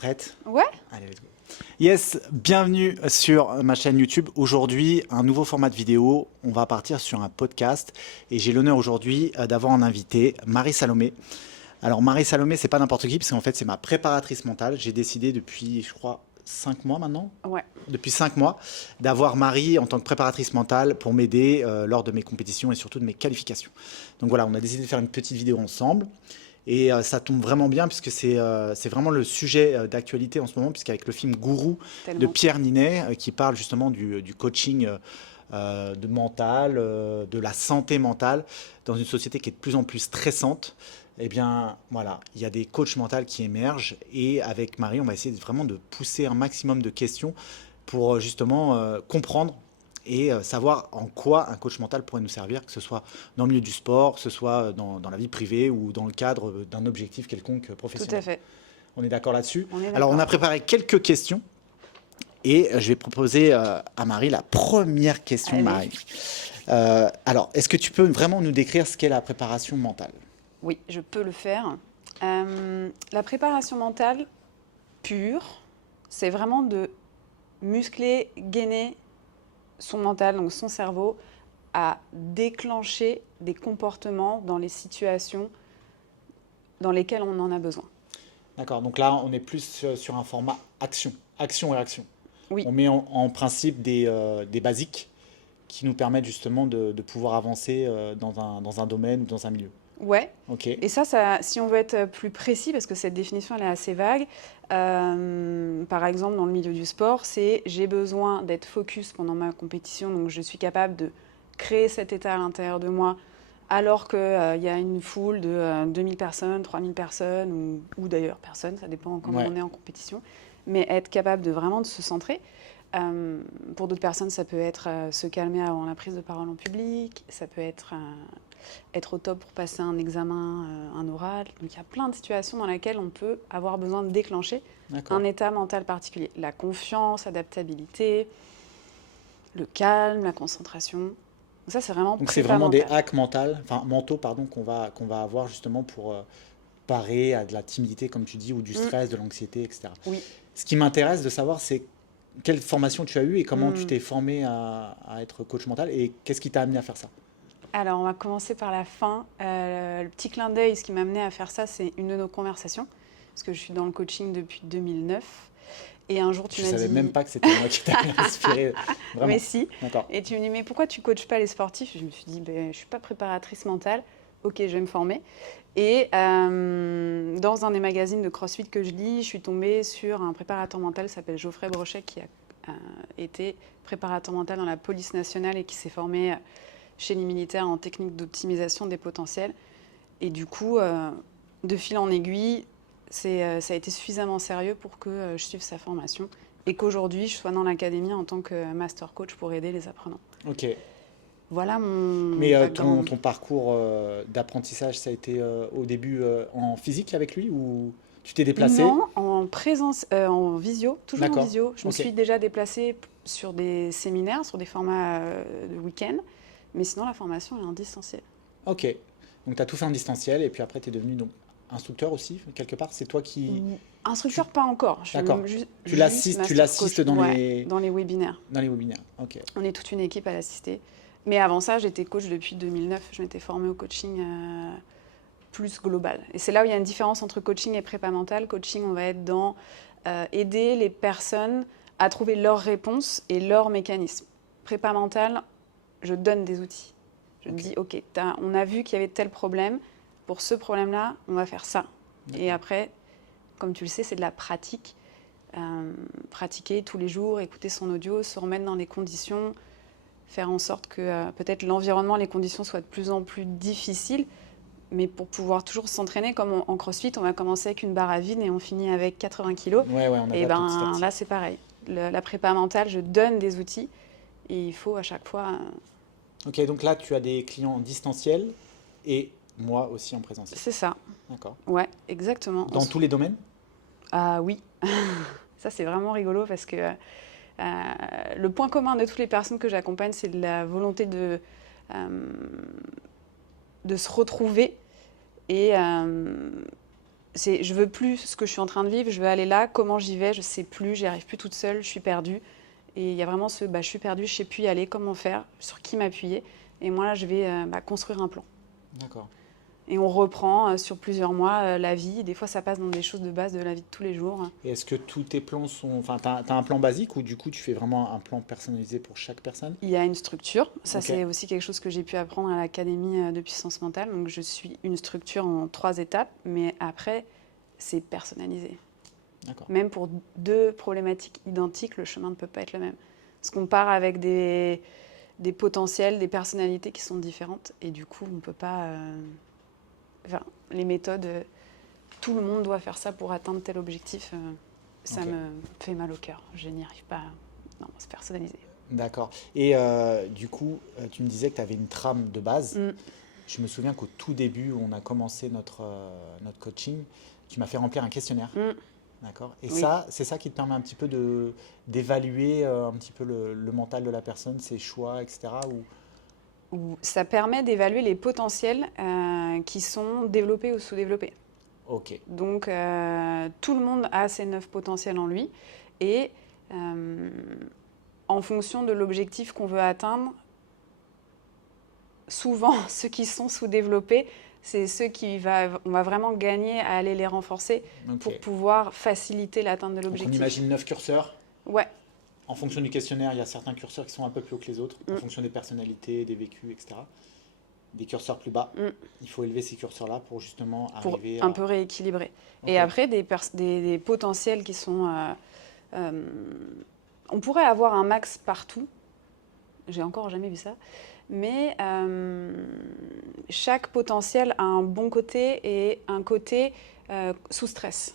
Prête? Ouais. Allez, let's go. Yes, bienvenue sur ma chaîne YouTube. Aujourd'hui, un nouveau format de vidéo. On va partir sur un podcast et j'ai l'honneur aujourd'hui d'avoir en invité Marie Salomé. Alors Marie Salomé, c'est pas n'importe qui parce qu'en fait c'est ma préparatrice mentale. J'ai décidé depuis, je crois, 5 mois maintenant. Ouais. Depuis 5 mois, d'avoir Marie en tant que préparatrice mentale pour m'aider lors de mes compétitions et surtout de mes qualifications. Donc voilà, on a décidé de faire une petite vidéo ensemble. Et ça tombe vraiment bien puisque c'est vraiment le sujet d'actualité en ce moment, puisqu'avec le film Gourou de Tellement. Pierre Ninet, qui parle justement du coaching de mental, de la santé mentale, dans une société qui est de plus en plus stressante, eh bien voilà, il y a des coachs mentaux qui émergent et avec Marie, on va essayer vraiment de pousser un maximum de questions pour justement comprendre et savoir en quoi un coach mental pourrait nous servir, que ce soit dans le milieu du sport, que ce soit dans la vie privée ou dans le cadre d'un objectif quelconque Tout professionnel. à fait. On est d'accord là-dessus? On est Alors, on a d'accord. préparé quelques questions et je vais proposer à Marie la première question. Allez. Marie. Alors, est-ce que tu peux vraiment nous décrire ce qu'est la préparation mentale? Oui, je peux le faire. La préparation mentale pure, c'est vraiment de muscler, gainer son mental, donc son cerveau, à déclencher des comportements dans les situations dans lesquelles on en a besoin. D'accord, donc là, on est plus sur un format action, action et réaction. Oui. On met en principe des basiques qui nous permettent justement de pouvoir avancer dans un domaine ou dans un milieu. Ouais. Ok. Et ça, si on veut être plus précis, parce que cette définition elle est assez vague, par exemple dans le milieu du sport, c'est j'ai besoin d'être focus pendant ma compétition, donc je suis capable de créer cet état à l'intérieur de moi, alors qu'il y a une foule de 2000 personnes, 3000 personnes, ou d'ailleurs personne, ça dépend comment Ouais. on est en compétition, mais être capable de vraiment de se centrer. Pour d'autres personnes, ça peut être se calmer avant la prise de parole en public, ça peut être être au top pour passer un examen, un oral. Donc il y a plein de situations dans lesquelles on peut avoir besoin de déclencher D'accord. un état mental particulier. La confiance, l'adaptabilité, le calme, la concentration. Donc ça, c'est vraiment Donc c'est prépa vraiment des mental. hacks mentaux pardon, qu'on va avoir justement pour parer à de la timidité, comme tu dis, ou du stress, de l'anxiété, etc. Oui. Ce qui m'intéresse de savoir, c'est quelle formation tu as eue et comment tu Mm. t'es formé à être coach mental et qu'est-ce qui t'a amené à faire ça? Alors, on va commencer par la fin. Le petit clin d'œil, ce qui m'a amené à faire ça, c'est une de nos conversations, parce que je suis dans le coaching depuis 2009. Et un jour, tu Je m'as savais dit... même pas que c'était moi qui t'avais inspiré. Vraiment. Mais si. D'accord. Et tu me dis, mais pourquoi tu ne coaches pas les sportifs? Je me suis dit, ben, je ne suis pas préparatrice mentale. Ok, je vais me former. Et dans un des magazines de CrossFit que je lis, je suis tombée sur un préparateur mental qui s'appelle Geoffrey Brochet, qui a été préparateur mental dans la police nationale et qui s'est formé chez les militaires en technique d'optimisation des potentiels. Et du coup, de fil en aiguille, ça a été suffisamment sérieux pour que je suive sa formation et qu'aujourd'hui, je sois dans l'académie en tant que master coach pour aider les apprenants. Ok. Voilà mon Mais background. ton parcours d'apprentissage, ça a été au début en physique avec lui ou tu t'es déplacé? Non, en présence, en visio, toujours en D'accord. visio. Je me Ok. suis déjà déplacée sur des séminaires, sur des formats de week-end, mais sinon la formation est en distanciel. Ok. Donc tu as tout fait en distanciel et puis après tu es devenu donc instructeur aussi, quelque part. C'est toi qui... Instructeur, pas encore. Je suis D'accord. juste Tu l'assistes master coach. dans Ouais, dans les webinaires. les webinaires. Ok. On est toute une équipe à l'assister. Mais avant ça, j'étais coach depuis 2009. Je m'étais formée au coaching plus global. Et c'est là où il y a une différence entre coaching et prépa mentale. Coaching, on va être dans aider les personnes à trouver leurs réponses et leurs mécanismes. Prépa mentale, je donne des outils. Je dis, ok, on a vu qu'il y avait tel problème. Pour ce problème-là, on va faire ça. Et après, comme tu le sais, c'est de la pratique. Pratiquer tous les jours, écouter son audio, se remettre dans les conditions, faire en sorte que peut-être l'environnement, les conditions soient de plus en plus difficiles, mais pour pouvoir toujours s'entraîner, comme en CrossFit, on va commencer avec une barre à vide et on finit avec 80 kilos. Ouais, on Et adapte petit à petit. là, c'est pareil. La prépa mentale, je donne des outils et il faut à chaque fois... Ok, donc là tu as des clients en distanciel et moi aussi en présentiel. C'est ça. D'accord. Ouais, exactement. Dans tous les domaines? Ah oui. Ça, c'est vraiment rigolo parce que le point commun de toutes les personnes que j'accompagne, c'est la volonté de se retrouver et je veux plus ce que je suis en train de vivre, je veux aller là, comment j'y vais, je sais plus, j'y arrive plus toute seule, je suis perdue. Et il y a vraiment je suis perdue, je sais plus y aller, comment faire, sur qui m'appuyer. Et moi là, je vais construire un plan. D'accord. Et on reprend sur plusieurs mois la vie. Des fois, ça passe dans des choses de base de la vie de tous les jours. Et est-ce que tous tes plans sont... Enfin, tu as un plan basique ou du coup tu fais vraiment un plan personnalisé pour chaque personne? Il y a une structure. Ça, Ok. c'est aussi quelque chose que j'ai pu apprendre à l'Académie de puissance mentale. Donc, je suis une structure en 3 étapes. Mais après, c'est personnalisé. D'accord. Même pour 2 problématiques identiques, le chemin ne peut pas être le même. Parce qu'on part avec des potentiels, des personnalités qui sont différentes. Et du coup, on ne peut pas... Enfin, les méthodes, tout le monde doit faire ça pour atteindre tel objectif. Ça Ok. me fait mal au cœur. Je n'y arrive pas. Non, c'est personnalisé. D'accord. Et du coup, tu me disais que tu avais une trame de base. Mm. Je me souviens qu'au tout début, où on a commencé notre coaching, tu m'as fait remplir un questionnaire. Mm. D'accord. Et Oui. ça, c'est ça qui te permet un petit peu d'évaluer un petit peu le mental de la personne, ses choix, etc. Où ça permet d'évaluer les potentiels qui sont développés ou sous-développés. Ok. Donc, tout le monde a ces 9 potentiels en lui. Et en fonction de l'objectif qu'on veut atteindre, souvent, ceux qui sont sous-développés, c'est ceux on va vraiment gagner à aller les renforcer Ok. pour pouvoir faciliter l'atteinte de Donc on l'objectif. imagine 9 curseurs. Ouais, En fonction du questionnaire, il y a certains curseurs qui sont un peu plus hauts que les autres, en Mm. fonction des personnalités, des vécus, etc. Des curseurs plus bas. Mm. Il faut élever ces curseurs-là pour justement pour arriver un à... peu rééquilibrer. Ok. Et après, des potentiels qui sont... on pourrait avoir un max partout. J'ai encore jamais vu ça. Mais chaque potentiel a un bon côté et un côté sous stress.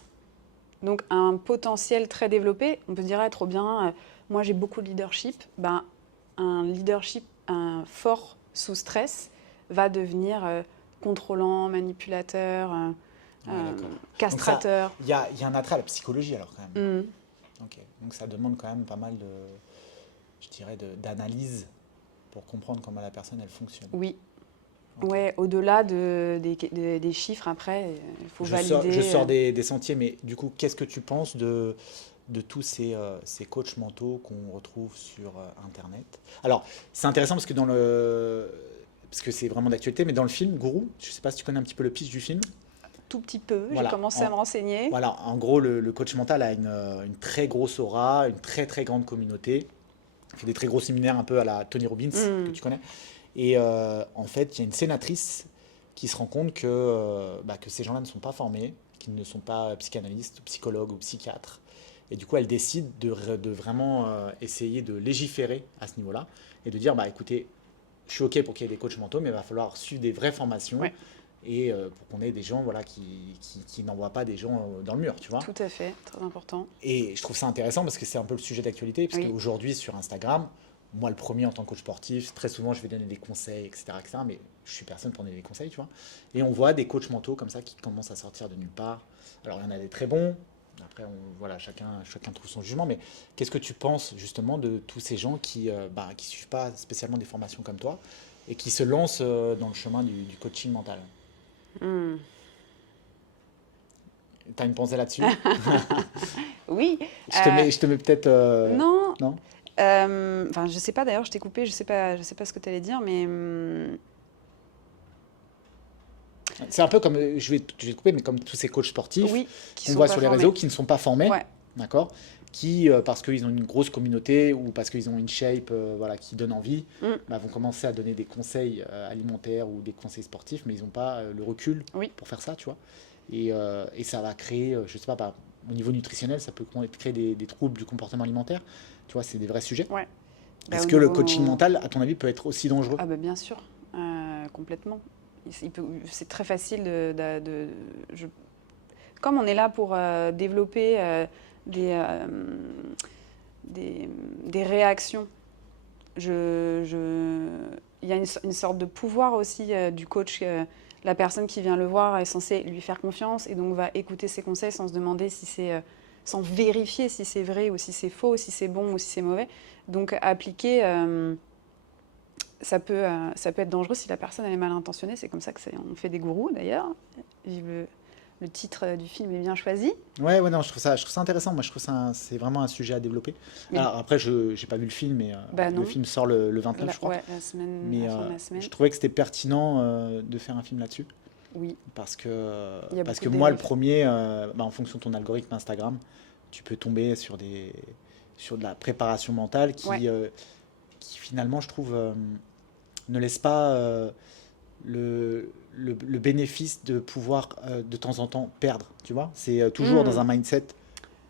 Donc un potentiel très développé, on peut se dire ah, trop bien, moi j'ai beaucoup de leadership. Ben, un leadership fort sous stress va devenir contrôlant, manipulateur, Ouais, d'accord. castrateur. Il y a un attrait à la psychologie alors quand même. Mm. Ok. Donc ça demande quand même pas mal de, je dirais, d'analyse pour comprendre comment la personne elle fonctionne. Oui. Ok. Ouais, au-delà des chiffres, après, il faut valider. Je sors des sentiers, mais du coup, qu'est-ce que tu penses de tous ces coachs mentaux qu'on retrouve sur Internet? Alors, c'est intéressant parce que parce que c'est vraiment d'actualité, mais dans le film Gourou, je ne sais pas si tu connais un petit peu le pitch du film. Tout petit peu, j'ai Voilà. commencé à me renseigner. Voilà, en gros, le coach mental a une très grosse aura, une très très grande communauté. Il fait des très gros séminaires un peu à la Tony Robbins, que Mm. tu connais. Et en fait, il y a une sénatrice qui se rend compte que ces gens-là ne sont pas formés, qu'ils ne sont pas psychanalystes, psychologues ou psychiatres. Et du coup, elle décide de vraiment essayer de légiférer à ce niveau-là et de dire, bah écoutez, je suis OK pour qu'il y ait des coachs mentaux, mais il va falloir suivre des vraies formations Ouais. et pour qu'on ait des gens voilà, qui n'envoient pas des gens dans le mur, tu vois. Tout à fait, très important. Et je trouve ça intéressant parce que c'est un peu le sujet d'actualité, parce Oui. qu'aujourd'hui sur Instagram, moi le premier en tant que coach sportif, très souvent je vais donner des conseils, etc. mais je suis personne pour donner des conseils, tu vois. Et on voit des coachs mentaux comme ça qui commencent à sortir de nulle part. Alors il y en a des très bons, après voilà, chacun trouve son jugement, mais qu'est-ce que tu penses justement de tous ces gens qui suivent pas spécialement des formations comme toi et qui se lancent dans le chemin du coaching mental? Mm. T'as une pensée là-dessus? Oui. Je te mets peut-être... Non. Non. Enfin, je sais pas d'ailleurs, je t'ai coupé, je sais pas ce que tu allais dire, mais C'est un peu comme, je vais te couper, mais comme tous ces coachs sportifs oui, qui qu'on sont voit pas sur les formés. réseaux qui ne sont pas formés, Ouais. d'accord, qui, parce qu'ils ont une grosse communauté ou parce qu'ils ont une shape voilà, qui donne envie, Mm. vont commencer à donner des conseils alimentaires ou des conseils sportifs, mais ils n'ont pas le recul Oui. pour faire ça, tu vois. Et ça va créer, je sais pas, au niveau nutritionnel, ça peut créer des troubles du comportement alimentaire. Tu vois, c'est des vrais sujets. Ouais. Bah, Est-ce au que le niveau- coaching mental, à ton avis, peut être aussi dangereux? Ah bah bien sûr, complètement. C'est très facile comme on est là pour développer des, des réactions, il y a une sorte de pouvoir aussi du coach. La personne qui vient le voir est censée lui faire confiance et donc va écouter ses conseils sans se demander si c'est, sans vérifier si c'est vrai ou si c'est faux, si c'est bon ou si c'est mauvais. Donc appliquer, ça peut être dangereux si la personne elle est mal intentionnée. C'est comme ça qu'on fait des gourous d'ailleurs. Vive le titre du film est bien choisi. Ouais, ouais, non, je trouve ça intéressant. Moi, je trouve ça, c'est vraiment un sujet à développer. Mais Alors après, je n'ai pas vu le film, mais bah le non, film sort le 29, je crois. ouais, la semaine, Mais la fin de la semaine. je trouvais que c'était pertinent de faire un film là-dessus. Oui, il y a Parce beaucoup que de moi, le dérives. premier, en fonction de ton algorithme Instagram, tu peux tomber sur de la préparation mentale Ouais. qui finalement, je trouve, ne laisse pas le bénéfice de pouvoir de temps en temps perdre. Tu vois, c'est toujours dans Hmm, un mindset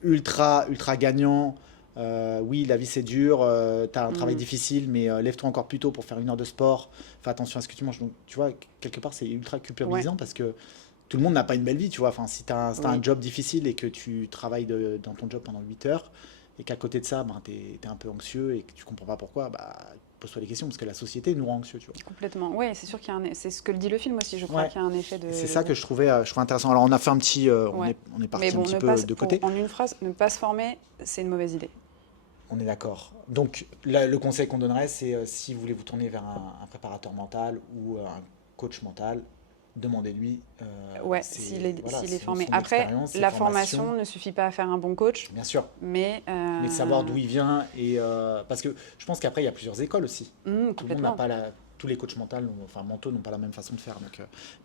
ultra gagnant. Oui, la vie c'est dur, tu as un travail hmm. difficile, mais lève-toi encore plus tôt pour faire 1 heure de sport. Fais attention à ce que tu manges. Donc, tu vois, quelque part, c'est ultra Ouais, culpabilisant parce que tout le monde n'a pas une belle vie, tu vois. Enfin, si t'as un oui, job difficile et que tu travailles dans ton job pendant 8 heures et qu'à côté de ça, ben, tu es un peu anxieux et que tu comprends pas pourquoi, bah, pose-toi des questions parce que la société nous rend anxieux, tu vois. complètement. Ouais, c'est sûr qu'il y a c'est ce que le dit le film aussi, je crois Ouais, qu'il y a un effet et c'est ça que de... je trouvais intéressant. Alors, on a fait un petit, Ouais. on est Mais parti un bon, petit peu de côté. en une phrase, ne pas se former, c'est une mauvaise idée. On est d'accord. Donc, le conseil qu'on donnerait, c'est si vous voulez vous tourner vers un préparateur mental ou un coach mental, demandez-lui. Ouais, Voilà, s'il est c'est formé. son Après, expérience, ses la formations, formation ne suffit pas à faire un bon coach, bien sûr. mais Mais de savoir d'où il vient parce que je pense qu'après il y a plusieurs écoles aussi. Tout le monde n'a complètement. pas tous les coachs mentaux n'ont pas la même façon de faire.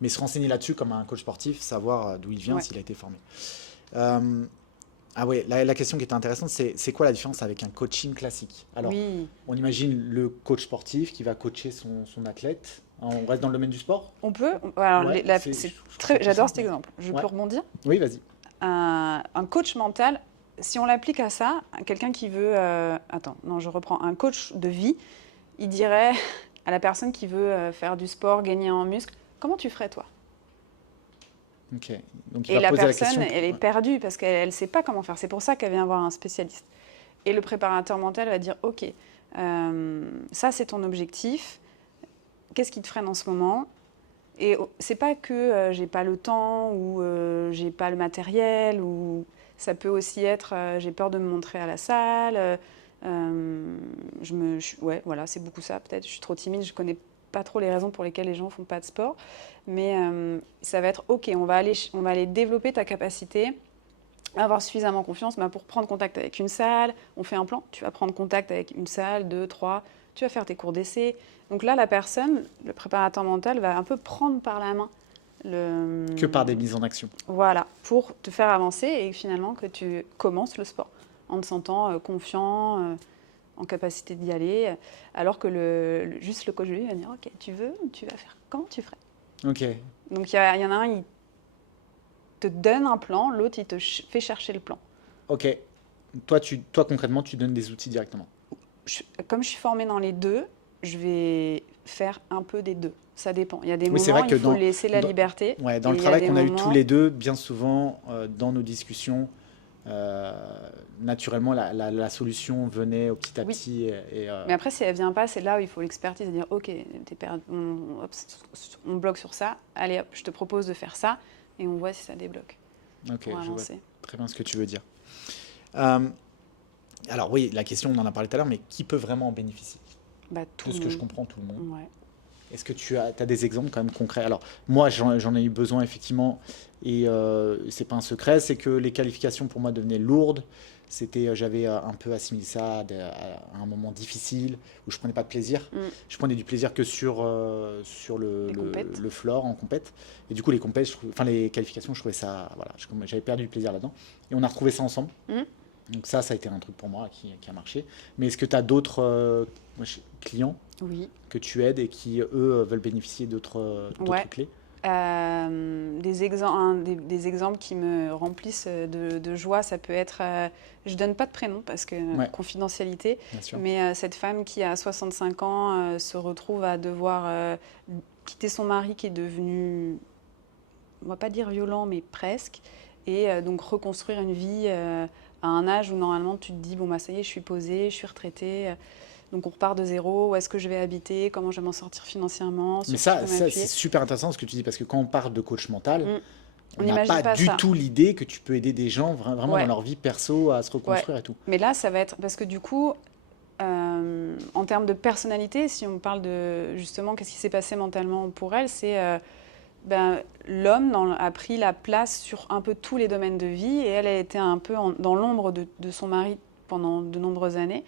Mais se renseigner là-dessus comme un coach sportif, savoir d'où il vient, Ouais. s'il a été formé. Euh, Ah ouais, la question qui était intéressante, c'est quoi la différence avec un coaching classique? Alors, Oui, on imagine le coach sportif qui va coacher son athlète. On reste dans le domaine du sport? on peut. Alors, Ouais, c'est je trouve ça très. plus J'adore simple. cet exemple. Je Ouais, peux rebondir. oui, vas-y. Un coach mental, si on l'applique à ça, quelqu'un qui veut. Attends, non, je reprends. Un coach de vie, il dirait à la personne qui veut faire du sport, gagner en muscle, comment tu ferais toi? Ok. Donc il Et va la poser la personne, question. elle est Ouais. perdue parce qu'elle ne sait pas comment faire. C'est pour ça qu'elle vient voir un spécialiste. Et le préparateur mental va dire, OK, ça c'est ton objectif. Qu'est-ce qui te freine en ce moment? Et c'est pas que j'ai pas le temps ou j'ai pas le matériel ou ça peut aussi être j'ai peur de me montrer à la salle. Ouais, voilà, c'est beaucoup ça. Peut-être je suis trop timide, je connais pas trop les raisons pour lesquelles les gens font pas de sport, mais ça va être ok. On va aller développer ta capacité à avoir suffisamment confiance pour prendre contact avec une salle. On fait un plan. Tu vas prendre contact avec une salle, deux, trois. Tu vas faire tes cours d'essai. Donc là, la personne, le préparateur mental, va un peu prendre par la main Que par des mises en action. voilà, pour te faire avancer et finalement que tu commences le sport en te sentant confiant, en capacité d'y aller, alors que juste le coach lui va dire ok, tu veux, tu vas faire, comment tu ferais? Ok. Donc il y en a un, il te donne un plan, l'autre il te fait chercher le plan. Ok. Toi concrètement, tu donnes des outils directement. Comme je suis formée dans les deux, je vais faire un peu des deux. Ça dépend. Il y a des Oui, c'est moments, vrai que il faut laisser la liberté. ouais, dans Et le il y a travail des qu'on a eu tous moments, les deux, bien souvent, dans nos discussions, euh, naturellement, la solution venait au petit à oui. petit. Mais après, si elle vient pas, c'est là où il faut l'expertise et dire ok, t'es perdu, on bloque sur ça. Allez, hop, je te propose de faire ça et on voit si ça débloque Ok, pour je vois avancer. très bien ce que tu veux dire. Euh, alors oui, la question, on en a parlé tout à l'heure, mais qui peut vraiment en bénéficier? Bah, tout De le ce que je monde. comprends, tout le monde. Ouais. Est-ce que tu as des exemples quand même concrets? Alors, moi, j'en ai eu besoin, effectivement, et c'est pas un secret, c'est que les qualifications, pour moi, devenaient lourdes. J'avais un peu assimilé ça à un moment difficile, où je prenais pas de plaisir. Mm. Je prenais du plaisir que sur Les compètes. le floor, en compète. Et du coup, les compètes, enfin, les qualifications, je trouvais ça, voilà, j'avais perdu du plaisir là-dedans. Et on a retrouvé ça ensemble. Mm. Donc ça a été un truc pour moi qui a marché. Mais est-ce que tu as d'autres clients Oui. que tu aides et qui, eux, veulent bénéficier Ouais. d'autres clés? Des exemples qui me remplissent de joie, ça peut être, je donne pas de prénom parce que Ouais, confidentialité, bien sûr. mais cette femme qui a 65 ans se retrouve à devoir quitter son mari qui est devenu, on va pas dire violent, mais presque, et donc reconstruire une vie à un âge où normalement tu te dis bon bah ça y est, je suis posée, je suis retraitée. Donc on repart de zéro, où est-ce que je vais habiter, comment je vais m'en sortir financièrement, Mais sur qui je peux c'est m'appuyer. super intéressant ce que tu dis, parce que quand on parle de coach mental, Mm. on On n'a n'imagine pas pas du ça. tout l'idée que tu peux aider des gens vraiment dans Ouais, leur vie perso à se ouais. reconstruire et tout. Mais là, ça va être parce que du coup, en termes de personnalité, si on parle de justement qu'est-ce qui s'est passé mentalement pour elle, c'est l'homme a pris la place sur un peu tous les domaines de vie et elle a été un peu dans l'ombre de son mari pendant de nombreuses années.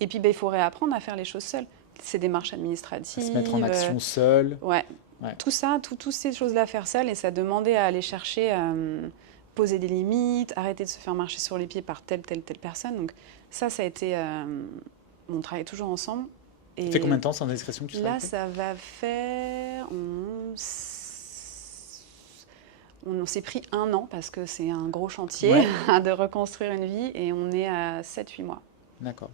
Et puis il faut réapprendre à faire les choses seule. Ces démarches administratives. À se mettre en action seul. Ouais. Ouais. Tout ça, toutes ces choses-là à faire seule et ça demandait à aller chercher, poser des limites, arrêter de se faire marcher sur les pieds par telle personne. Donc ça a été... on travaille toujours ensemble. Et ça fait combien de temps sans indiscrétion que tu travailles? Là, ça va faire... On s'est pris 1 an parce que c'est un gros chantier de reconstruire une vie et on est à 7-8 mois. D'accord.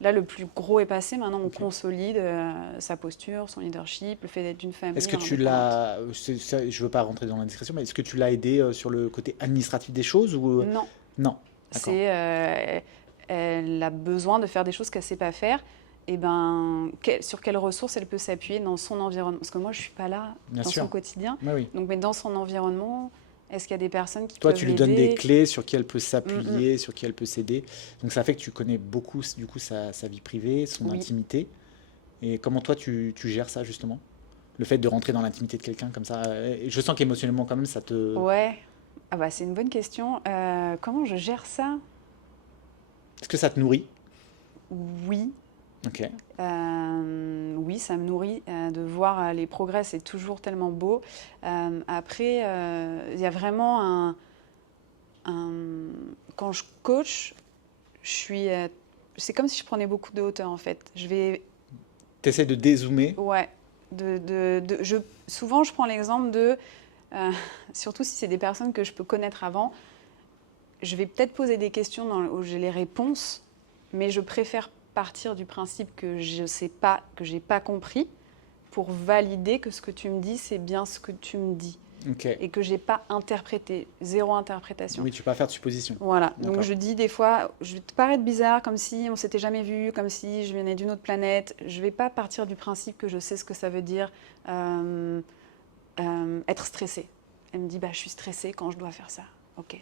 Là, le plus gros est passé. Maintenant, on consolide sa posture, son leadership, le fait d'être d'une famille. Est-ce que tu l'as... Je ne veux pas rentrer dans l'indiscrétion, mais est-ce que tu l'as aidé sur le côté administratif des choses ou... Non. Non. Elle a besoin de faire des choses qu'elle ne sait pas faire. Et sur quelles ressources elle peut s'appuyer dans son environnement? Parce que moi, je ne suis pas là dans son quotidien. Oui. Donc, mais dans son environnement... Est-ce qu'il y a des personnes qui Toi, peuvent tu lui donnes des clés sur qui elle peut s'appuyer, sur qui elle peut s'aider. Donc, ça fait que tu connais beaucoup, du coup, sa vie privée, son intimité. Et comment toi, tu gères ça, justement? Le fait de rentrer dans l'intimité de quelqu'un comme ça. Je sens qu'émotionnellement, quand même, ça te... Ouais. C'est une bonne question. Comment je gère ça? Est-ce que ça te nourrit? Oui. Ok. Oui, ça me nourrit de voir les progrès, c'est toujours tellement beau. Après, il y a vraiment quand je coach, c'est comme si je prenais beaucoup de hauteur en fait. T'essaies de dézoomer? Ouais. Souvent, je prends l'exemple surtout si c'est des personnes que je peux connaître avant, je vais peut-être poser des questions où j'ai les réponses, mais je préfère partir du principe que je sais pas, que j'ai pas compris, pour valider que ce que tu me dis, c'est bien ce que tu me dis. Et que j'ai pas interprété, zéro interprétation. Oui, tu peux pas faire de supposition. Voilà, donc je dis des fois, je vais te paraître bizarre, comme si on s'était jamais vu, comme si je venais d'une autre planète. Je vais pas partir du principe que je sais ce que ça veut dire être stressée. Elle me dit, je suis stressée quand je dois faire ça. Ok.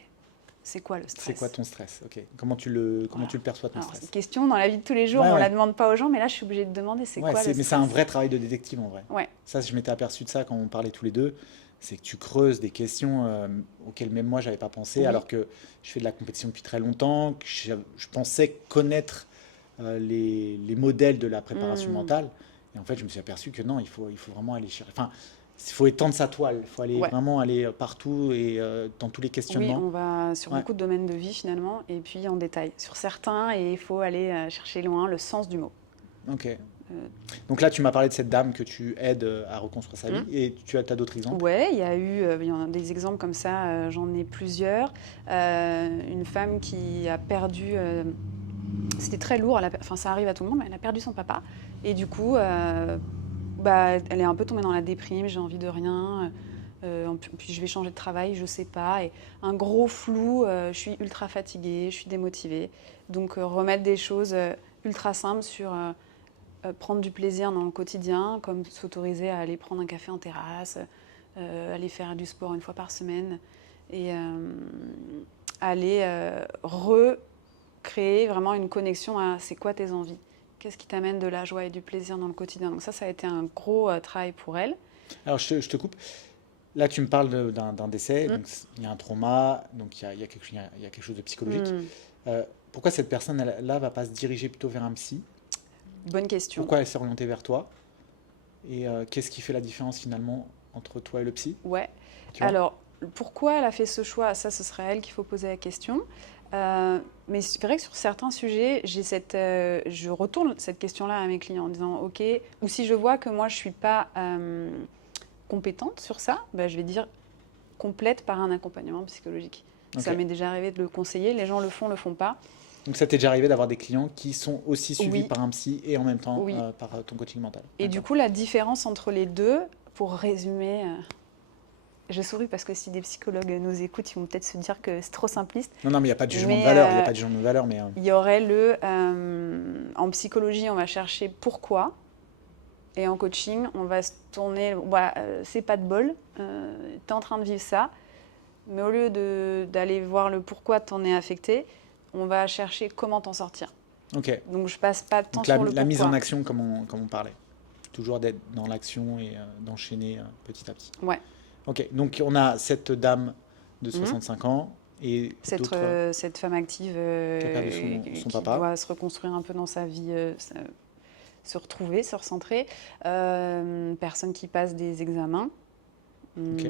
C'est quoi le stress? C'est quoi ton stress? Ok. Comment tu le perçois, ton stress? C'est une question dans la vie de tous les jours, on ne la demande pas aux gens, mais là, je suis obligée de demander c'est quoi le stress? Mais c'est un vrai travail de détective, en vrai. Ouais. Ça, je m'étais aperçu de ça quand on parlait tous les deux. C'est que tu creuses des questions auxquelles même moi, je n'avais pas pensé, alors que je fais de la compétition depuis très longtemps, que je pensais connaître les modèles de la préparation mentale. Et en fait, je me suis aperçu que non, il faut vraiment aller chercher... Enfin, il faut étendre sa toile, il faut aller vraiment aller partout et dans tous les questionnements. Oui, on va sur beaucoup de domaines de vie finalement, et puis en détail. Sur certains, et il faut aller chercher loin le sens du mot. Ok. Donc là, tu m'as parlé de cette dame que tu aides à reconstruire sa vie, et tu as d'autres exemples? Ouais, il y en a des exemples comme ça, j'en ai plusieurs. Une femme qui a perdu... c'était très lourd, ça arrive à tout le monde, mais elle a perdu son papa. Et du coup... elle est un peu tombée dans la déprime, j'ai envie de rien, puis je vais changer de travail, je sais pas, et un gros flou, je suis ultra fatiguée, je suis démotivée. Donc remettre des choses ultra simples sur prendre du plaisir dans le quotidien, comme s'autoriser à aller prendre un café en terrasse, aller faire du sport 1 fois par semaine, et aller recréer vraiment une connexion à c'est quoi tes envies. Qu'est-ce qui t'amène de la joie et du plaisir dans le quotidien? Donc ça a été un gros travail pour elle. Alors, je te coupe. Là, tu me parles d'un décès, donc il y a un trauma, donc il y a quelque chose de psychologique. Pourquoi cette personne-là ne va pas se diriger plutôt vers un psy? Bonne question. Pourquoi elle s'est orientée vers toi? Et qu'est-ce qui fait la différence finalement entre toi et le psy? Ouais. Alors, pourquoi elle a fait ce choix? Ça, ce serait à elle qu'il faut poser la question. Mais c'est vrai que sur certains sujets, je retourne cette question-là à mes clients en disant ok, ou si je vois que moi je suis pas compétente sur ça, je vais dire complète par un accompagnement psychologique. Ça m'est déjà arrivé de le conseiller, les gens le font pas. Donc ça t'est déjà arrivé d'avoir des clients qui sont aussi suivis par un psy et en même temps par ton coaching mental? Et du coup, la différence entre les deux, pour résumer... Je souris parce que si des psychologues nous écoutent, ils vont peut-être se dire que c'est trop simpliste. Non, mais il n'y a pas de jugement de valeur. Il n'y a pas de jugement de valeur, mais... Il y aurait en psychologie, on va chercher pourquoi. Et en coaching, on va se tourner... c'est pas de bol. Tu es en train de vivre ça. Mais au lieu d'aller voir le pourquoi t'en es affecté, on va chercher comment t'en sortir. Ok. Donc, je passe pas de temps sur le pourquoi. La mise en action, comme on parlait. Toujours d'être dans l'action et d'enchaîner petit à petit. Ouais. Ok, donc on a cette dame de Mhm. 65 ans et d'autres Cette femme active qui a perdu son qui papa. doit se reconstruire un peu dans sa vie, se retrouver, se recentrer. Personne qui passe des examens. Ok.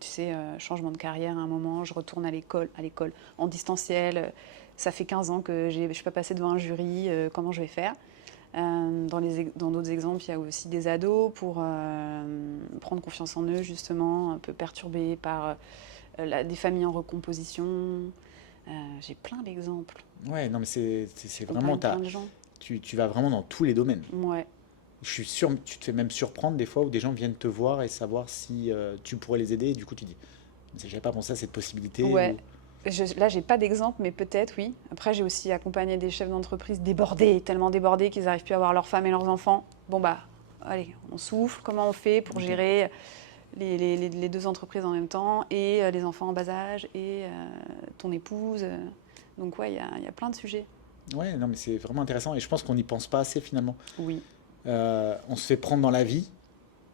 Tu sais, changement de carrière à un moment, je retourne à l'école en distanciel. Ça fait 15 ans que je ne suis pas passée devant un jury, comment je vais faire? Dans d'autres exemples, il y a aussi des ados pour prendre confiance en eux, justement, un peu perturbés par des familles en recomposition. J'ai plein d'exemples. Ouais, non, mais c'est vraiment, J'accompagne plein de gens. tu vas vraiment dans tous les domaines. Ouais. Je suis sûr, tu te fais même surprendre des fois où des gens viennent te voir et savoir si tu pourrais les aider. Et du coup, tu dis, j'avais pas pensé à cette possibilité. Ouais. Ou... Là, j'ai pas d'exemple, mais peut-être, oui. Après, j'ai aussi accompagné des chefs d'entreprise débordés, tellement débordés qu'ils n'arrivent plus à voir leurs femmes et leurs enfants. Bon, bah, allez, on souffle. Comment on fait pour Ok. gérer les deux entreprises en même temps et les enfants en bas âge et ton épouse. Donc, ouais, il y a plein de sujets. Ouais, non, mais c'est vraiment intéressant et je pense qu'on n'y pense pas assez finalement. Oui. On se fait prendre dans la vie,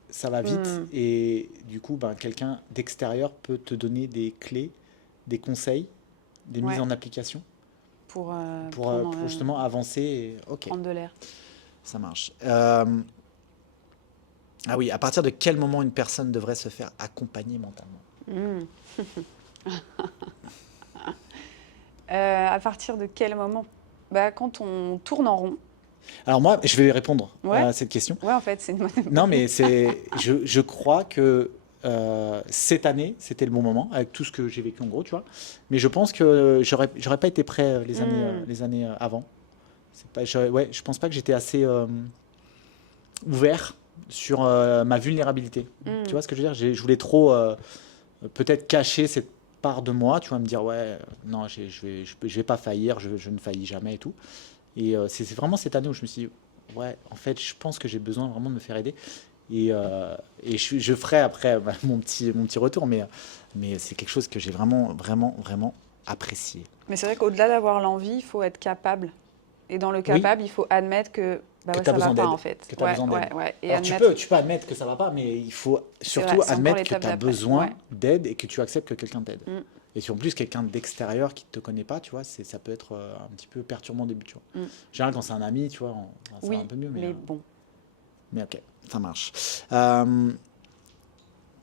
ça va vite Hmm. et du coup, ben, quelqu'un d'extérieur peut te donner des clés, des conseils, des mises Ouais, en application pour pour justement avancer. Ok, prendre de l'air. ça marche. Ah oui, à partir de quel moment une personne devrait se faire accompagner mentalement? Hmm. À partir de quel moment? Bah, quand on tourne en rond. Alors moi, je vais répondre Ouais, à cette question. ouais, en fait, c'est une bonne Non, réponse. mais je crois que cette année, c'était le bon moment, avec tout ce que j'ai vécu en gros, tu vois. Mais je pense que j'aurais pas été prêt Hmm. les années avant. Ouais, je pense pas que j'étais assez ouvert sur ma vulnérabilité. Tu Hmm. vois ce que je veux dire? Je voulais trop peut-être cacher cette part de moi, tu vois, me dire ouais, non, je vais pas faillir, je ne faillis jamais et tout. Et c'est vraiment cette année où je me suis dit, ouais, en fait, je pense que j'ai besoin vraiment de me faire aider. Et je ferai après bah, mon petit retour, mais c'est quelque chose que j'ai vraiment, vraiment, vraiment apprécié. Mais c'est vrai qu'au-delà d'avoir l'envie, il faut être capable. Et dans le Oui, capable, il faut admettre que bah que ouais, tu as ça va besoin pas d'aide, en fait. que tu as Ouais, besoin d'aide. ouais, ouais. Et Alors admettre, tu peux admettre que ça va pas, mais il faut c'est vrai, surtout c'est encore admettre que l'étape tu as d'après. besoin Ouais. d'aide et que tu acceptes que quelqu'un t'aide. Mm, Et si en plus quelqu'un d'extérieur qui ne te connaît pas, tu vois, ça peut être un petit peu perturbant au début, tu vois. mm. Général, quand c'est un ami, tu vois, ça va un Oui, peu mieux, mais bon. mais ok, ça marche. Euh,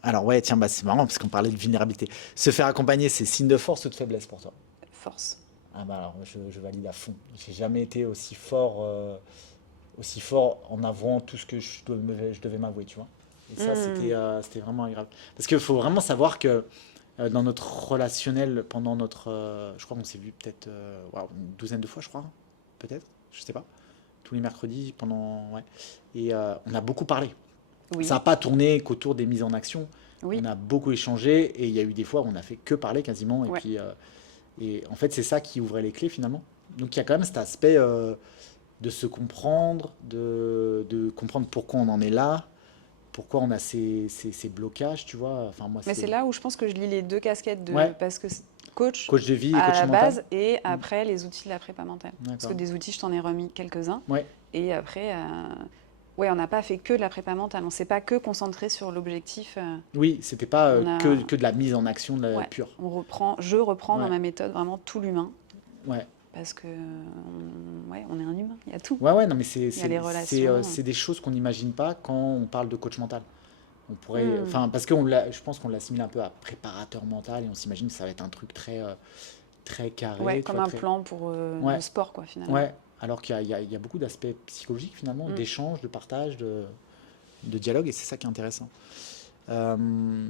alors ouais, tiens, bah, c'est marrant parce qu'on parlait de vulnérabilité. Se faire accompagner, c'est signe de force ou de faiblesse pour toi? Force. Ah bah alors, je valide à fond. J'ai jamais été aussi fort en avouant tout ce que je devais m'avouer, tu vois. Et ça, Mm, c'était vraiment agréable. Parce qu'il faut vraiment savoir que dans notre relationnel, pendant notre... je crois qu'on s'est vu peut-être waouh, une douzaine de fois, je crois. Peut-être, je sais pas. Tous les mercredis, pendant... Ouais. Et on a beaucoup parlé. Ça oui, n'a pas tourné qu'autour des mises en action. On oui, a beaucoup échangé et il y a eu des fois où on a fait que parler quasiment. ouais. Et en fait, c'est ça qui ouvrait les clés finalement. Donc il y a quand même cet aspect de se comprendre, de comprendre pourquoi on en est là, pourquoi on a ces blocages, tu vois. Enfin, moi, Mais c'est c'est là où je pense que je lis les deux casquettes ouais, parce que coach coach de vie et à coach la mental. base et Mm. après les outils de la prépa mentale. Parce que D'accord. des outils, je t'en ai remis quelques-uns. Ouais, Et après, ouais, on n'a pas fait que de la prépa mentale. On s'est pas que concentré sur l'objectif. oui, c'était pas On a, que de la mise en action de la ouais, pure. je reprends dans Ouais, ma méthode vraiment tout l'humain. ouais. Parce que, ouais, on est un humain. Il y a tout. Ouais, ouais, non, mais Il y a les relations. c'est des choses qu'on n'imagine pas quand on parle de coach mental. On pourrait, Hmm. enfin, parce je pense qu'on l'assimile un peu à préparateur mental et on s'imagine que ça va être un truc très Ouais, carré, tu comme vois, un très, plan pour le ouais, sport, quoi, finalement. ouais. Alors qu'il y a beaucoup d'aspects psychologiques finalement, Hmm. d'échange, de partage, de dialogue et c'est ça qui est intéressant. Euh,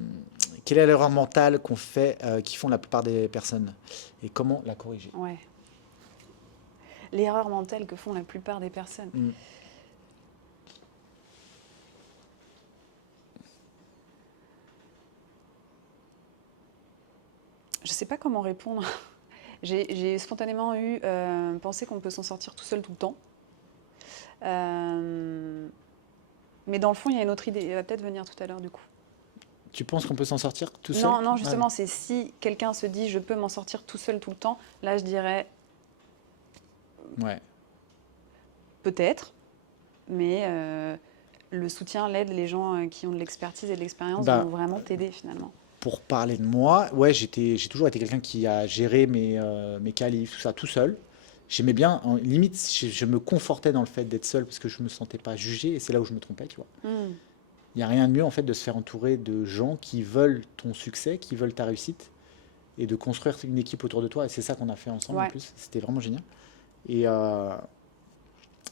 Quelle est l'erreur mentale qu'on fait, qui font la plupart des personnes et comment la corriger? Ouais. L'erreur mentale que font la plupart des personnes. Mm. Je sais pas comment répondre. J'ai spontanément eu pensé qu'on peut s'en sortir tout seul tout le temps. Euh, mais dans le fond, il y a une autre idée. Elle va peut-être venir tout à l'heure, du coup. Tu penses qu'on peut s'en sortir tout seul? Non, non, Ouais. justement, c'est si quelqu'un se dit je peux m'en sortir tout seul tout le temps, là je dirais Ouais. peut-être, mais le soutien, l'aide, les gens qui ont de l'expertise et de l'expérience Bah, vont vraiment t'aider finalement. pour parler de moi, ouais, j'ai toujours été quelqu'un qui a géré mes qualifs, tout ça, tout seul. J'aimais bien, limite, je me confortais dans le fait d'être seul parce que je me sentais pas jugé et c'est là où je me trompais, tu vois. Hmm. Il n'y a rien de mieux en fait de se faire entourer de gens qui veulent ton succès, qui veulent ta réussite et de construire une équipe autour de toi. Et c'est ça qu'on a fait ensemble en Ouais. plus. C'était vraiment génial. Et, euh,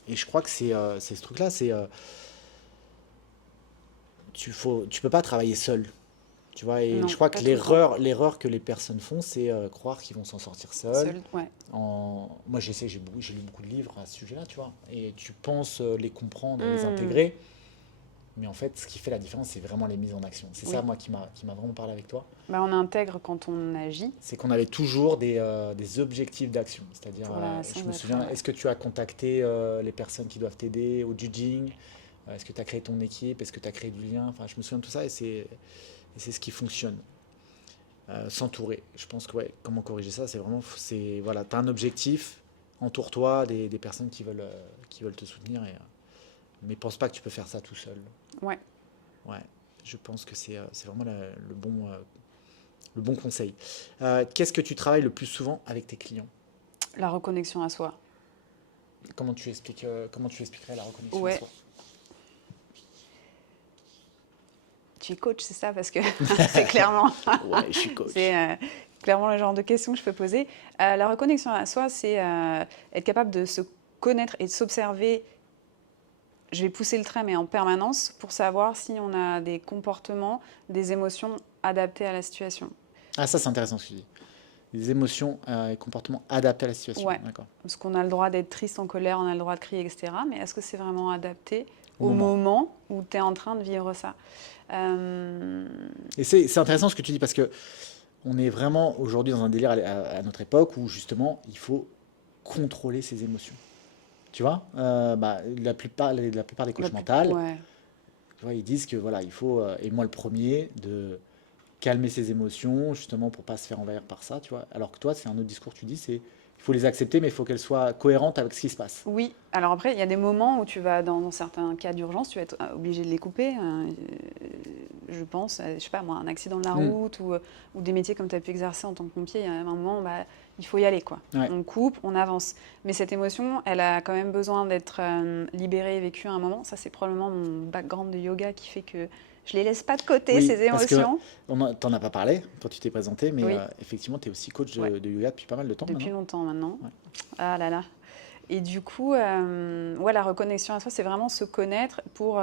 et je crois que c'est ce truc-là, tu peux pas travailler seul. Tu vois, et je Non, crois que pas tout le temps. l'erreur que les personnes font, c'est croire qu'ils vont s'en sortir seuls. Seul, ouais. Moi, j'ai lu beaucoup de livres à ce sujet-là, tu vois. Et tu penses les comprendre et les Hmm. intégrer. Mais en fait, ce qui fait la différence, c'est vraiment les mises en action. C'est ça, Oui. moi, qui m'a vraiment parlé avec toi. Bah, on intègre quand on agit C'est qu'on avait toujours des objectifs d'action. C'est-à-dire, pour la je sans me après, souviens, ouais. est-ce que tu as contacté les personnes qui doivent t'aider au judging? Est-ce que tu as créé ton équipe? Est-ce que tu as créé du lien? Enfin, je me souviens de tout ça et c'est ce qui fonctionne. S'entourer. Je pense que, ouais, comment corriger ça? Voilà, tu as un objectif, entoure-toi des personnes qui veulent te soutenir. Mais pense pas que tu peux faire ça tout seul. Ouais. Ouais, je pense que c'est vraiment le bon conseil. Qu'est-ce que tu travailles le plus souvent avec tes clients? La reconnexion à soi. Comment tu expliquerais la reconnexion à Ouais. soi? Tu es coach, c'est ça? Parce que c'est clairement, Ouais, je suis coach. c'est clairement le genre de questions que je peux poser. La reconnexion à soi, c'est être capable de se connaître et de s'observer. Je vais pousser le trait, mais en permanence, pour savoir si on a des comportements, des émotions adaptées à la situation. Ah, ça, c'est intéressant ce que tu dis. Les émotions et comportements adaptés à la situation. Ouais, D'accord. parce qu'on a le droit d'être triste, en colère, on a le droit de crier, etc. Mais est-ce que c'est vraiment adapté Au au moment. moment où tu es en train de vivre ça? Euh, Et c'est intéressant ce que tu dis parce que on est vraiment aujourd'hui dans un délire à notre époque où justement il faut contrôler ses émotions. Tu vois, la plupart des coachs mentaux, Ouais. tu vois, ils disent que voilà, il faut, et moi le premier, de calmer ses émotions, justement pour pas se faire envahir par ça, tu vois. Alors que toi, c'est un autre discours, tu dis, c'est il faut les accepter, mais il faut qu'elles soient cohérentes avec ce qui se passe. Oui, alors après, il y a des moments où tu vas, dans certains cas d'urgence, tu vas être obligé de les couper. Je pense, je sais pas moi, un accident de la Hmm. route ou des métiers comme tu as pu exercer en tant que pompier, il y a un moment, bah, il faut y aller, quoi. Ouais. On coupe, on avance. Mais cette émotion, elle a quand même besoin d'être libérée et vécue à un moment. Ça, c'est probablement mon background de yoga qui fait que je les laisse pas de côté, Oui, ces parce que émotions. t'en as pas parlé quand tu t'es présenté, mais Oui, effectivement, tu es aussi coach ouais, de yoga depuis pas mal de temps depuis maintenant. longtemps maintenant. Ouais. Ah là là. Et du coup, ouais, la reconnexion à soi, c'est vraiment se connaître pour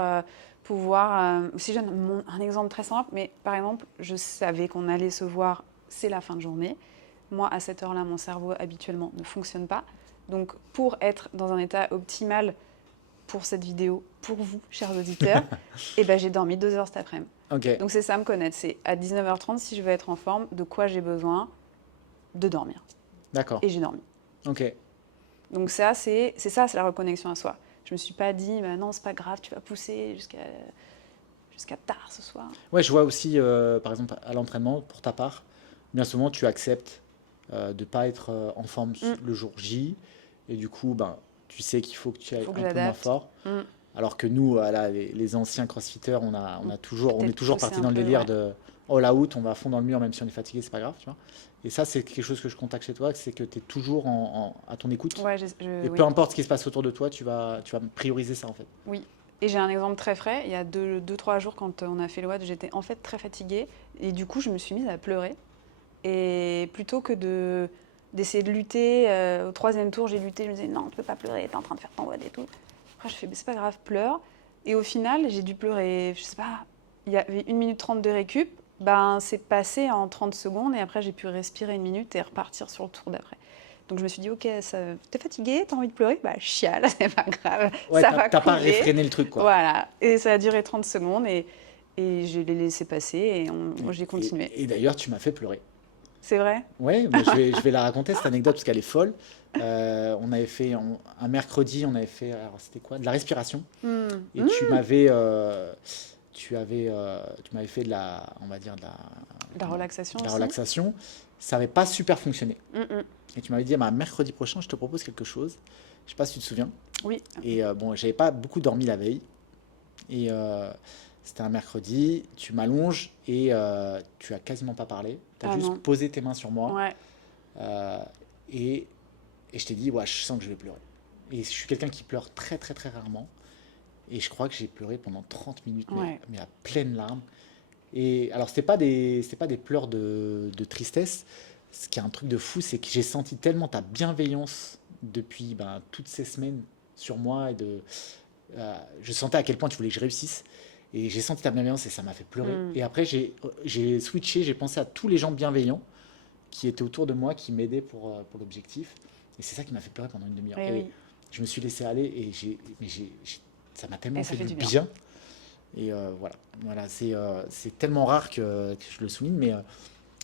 pouvoir. Si je donne un exemple très simple, mais par exemple, je savais qu'on allait se voir, c'est la fin de journée. Moi, à cette heure-là, mon cerveau habituellement ne fonctionne pas. Donc, pour être dans un état optimal pour cette vidéo, pour vous, chers auditeurs, eh ben, j'ai dormi 2 heures cet après-midi. Ok, Donc, c'est ça, me connaître. C'est à 19h30, si je veux être en forme, de quoi j'ai besoin de dormir. d'accord. Et j'ai dormi. Ok. Donc ça, c'est ça, c'est la reconnexion à soi. Je me suis pas dit, bah non, c'est pas grave, tu vas pousser jusqu'à tard ce soir. Ouais, je vois aussi, par exemple, à l'entraînement, pour ta part, bien souvent, tu acceptes de pas être en forme Mm. le jour J, et du coup, ben, tu sais qu'il faut que tu ailles Faut que un peu moins j'adapte. fort. Mm. Alors que nous, voilà, les anciens crossfitters, on est Peut-être toujours pousser parti un dans le peu, délire ouais. de all out, on va à fond dans le mur, même si on est fatigué, c'est pas grave, tu vois. Et ça, c'est quelque chose que je contacte chez toi, c'est que tu es toujours à ton écoute. Ouais, Et peu oui, importe ce qui se passe autour de toi, tu vas prioriser ça en fait. oui. Et j'ai un exemple très frais. Il y a 2, 3 jours, quand on a fait le WOD, j'étais en fait très fatiguée. Et du coup, je me suis mise à pleurer. Et plutôt que d'essayer de lutter, au 3e tour, j'ai lutté. Je me disais, non, tu peux pas pleurer, t'es en train de faire ton WOD et tout. Après, je fais, c'est pas grave, pleure. Et au final, j'ai dû pleurer, je sais pas, il y avait 1 minute 30 de récup. Ben, c'est passé en 30 secondes et après, j'ai pu respirer 1 minute et repartir sur le tour d'après. Donc, je me suis dit, ok, t'es fatigué, t'as envie de pleurer? Bah, chiale, c'est pas grave, Ouais, ça t'as va t'as pas couler. réfréné le truc quoi. Voilà. Et ça a duré 30 secondes et je l'ai laissé passer et moi, j'ai continué. Et d'ailleurs, tu m'as fait pleurer. C'est vrai? Ouais, mais je vais la raconter cette anecdote parce qu'elle est folle. On avait fait un mercredi, on avait fait, alors c'était quoi? De la respiration. Hmm. Et Hmm. tu m'avais fait on va dire La relaxation de la aussi. relaxation. Ça n'avait pas super fonctionné. Hmm, hmm. Et tu m'avais dit, bah, mercredi prochain, je te propose quelque chose. Je sais pas si tu te souviens. Oui. Et bon, j'avais pas beaucoup dormi la veille. Et c'était un mercredi, tu m'allonges et tu as quasiment pas parlé. Tu as Ah juste non. posé tes mains sur moi. Ouais. euh, et, et je t'ai dit, ouais, je sens que je vais pleurer. Et je suis quelqu'un qui pleure très très très rarement. Et je crois que j'ai pleuré pendant 30 minutes, Ouais. mais à pleines larmes. Et alors, c'était pas des pleurs de tristesse. Ce qui est un truc de fou, c'est que j'ai senti tellement ta bienveillance depuis toutes ces semaines sur moi. Je sentais à quel point tu voulais que je réussisse. Et j'ai senti ta bienveillance et ça m'a fait pleurer. Mm. Et après, j'ai switché, j'ai pensé à tous les gens bienveillants qui étaient autour de moi, qui m'aidaient pour l'objectif. Et c'est ça qui m'a fait pleurer pendant une demi-heure. Oui, Et oui. je me suis laissé aller et ça m'a tellement Et ça fait fait du du bien. bien. Et voilà c'est tellement rare que je le souligne,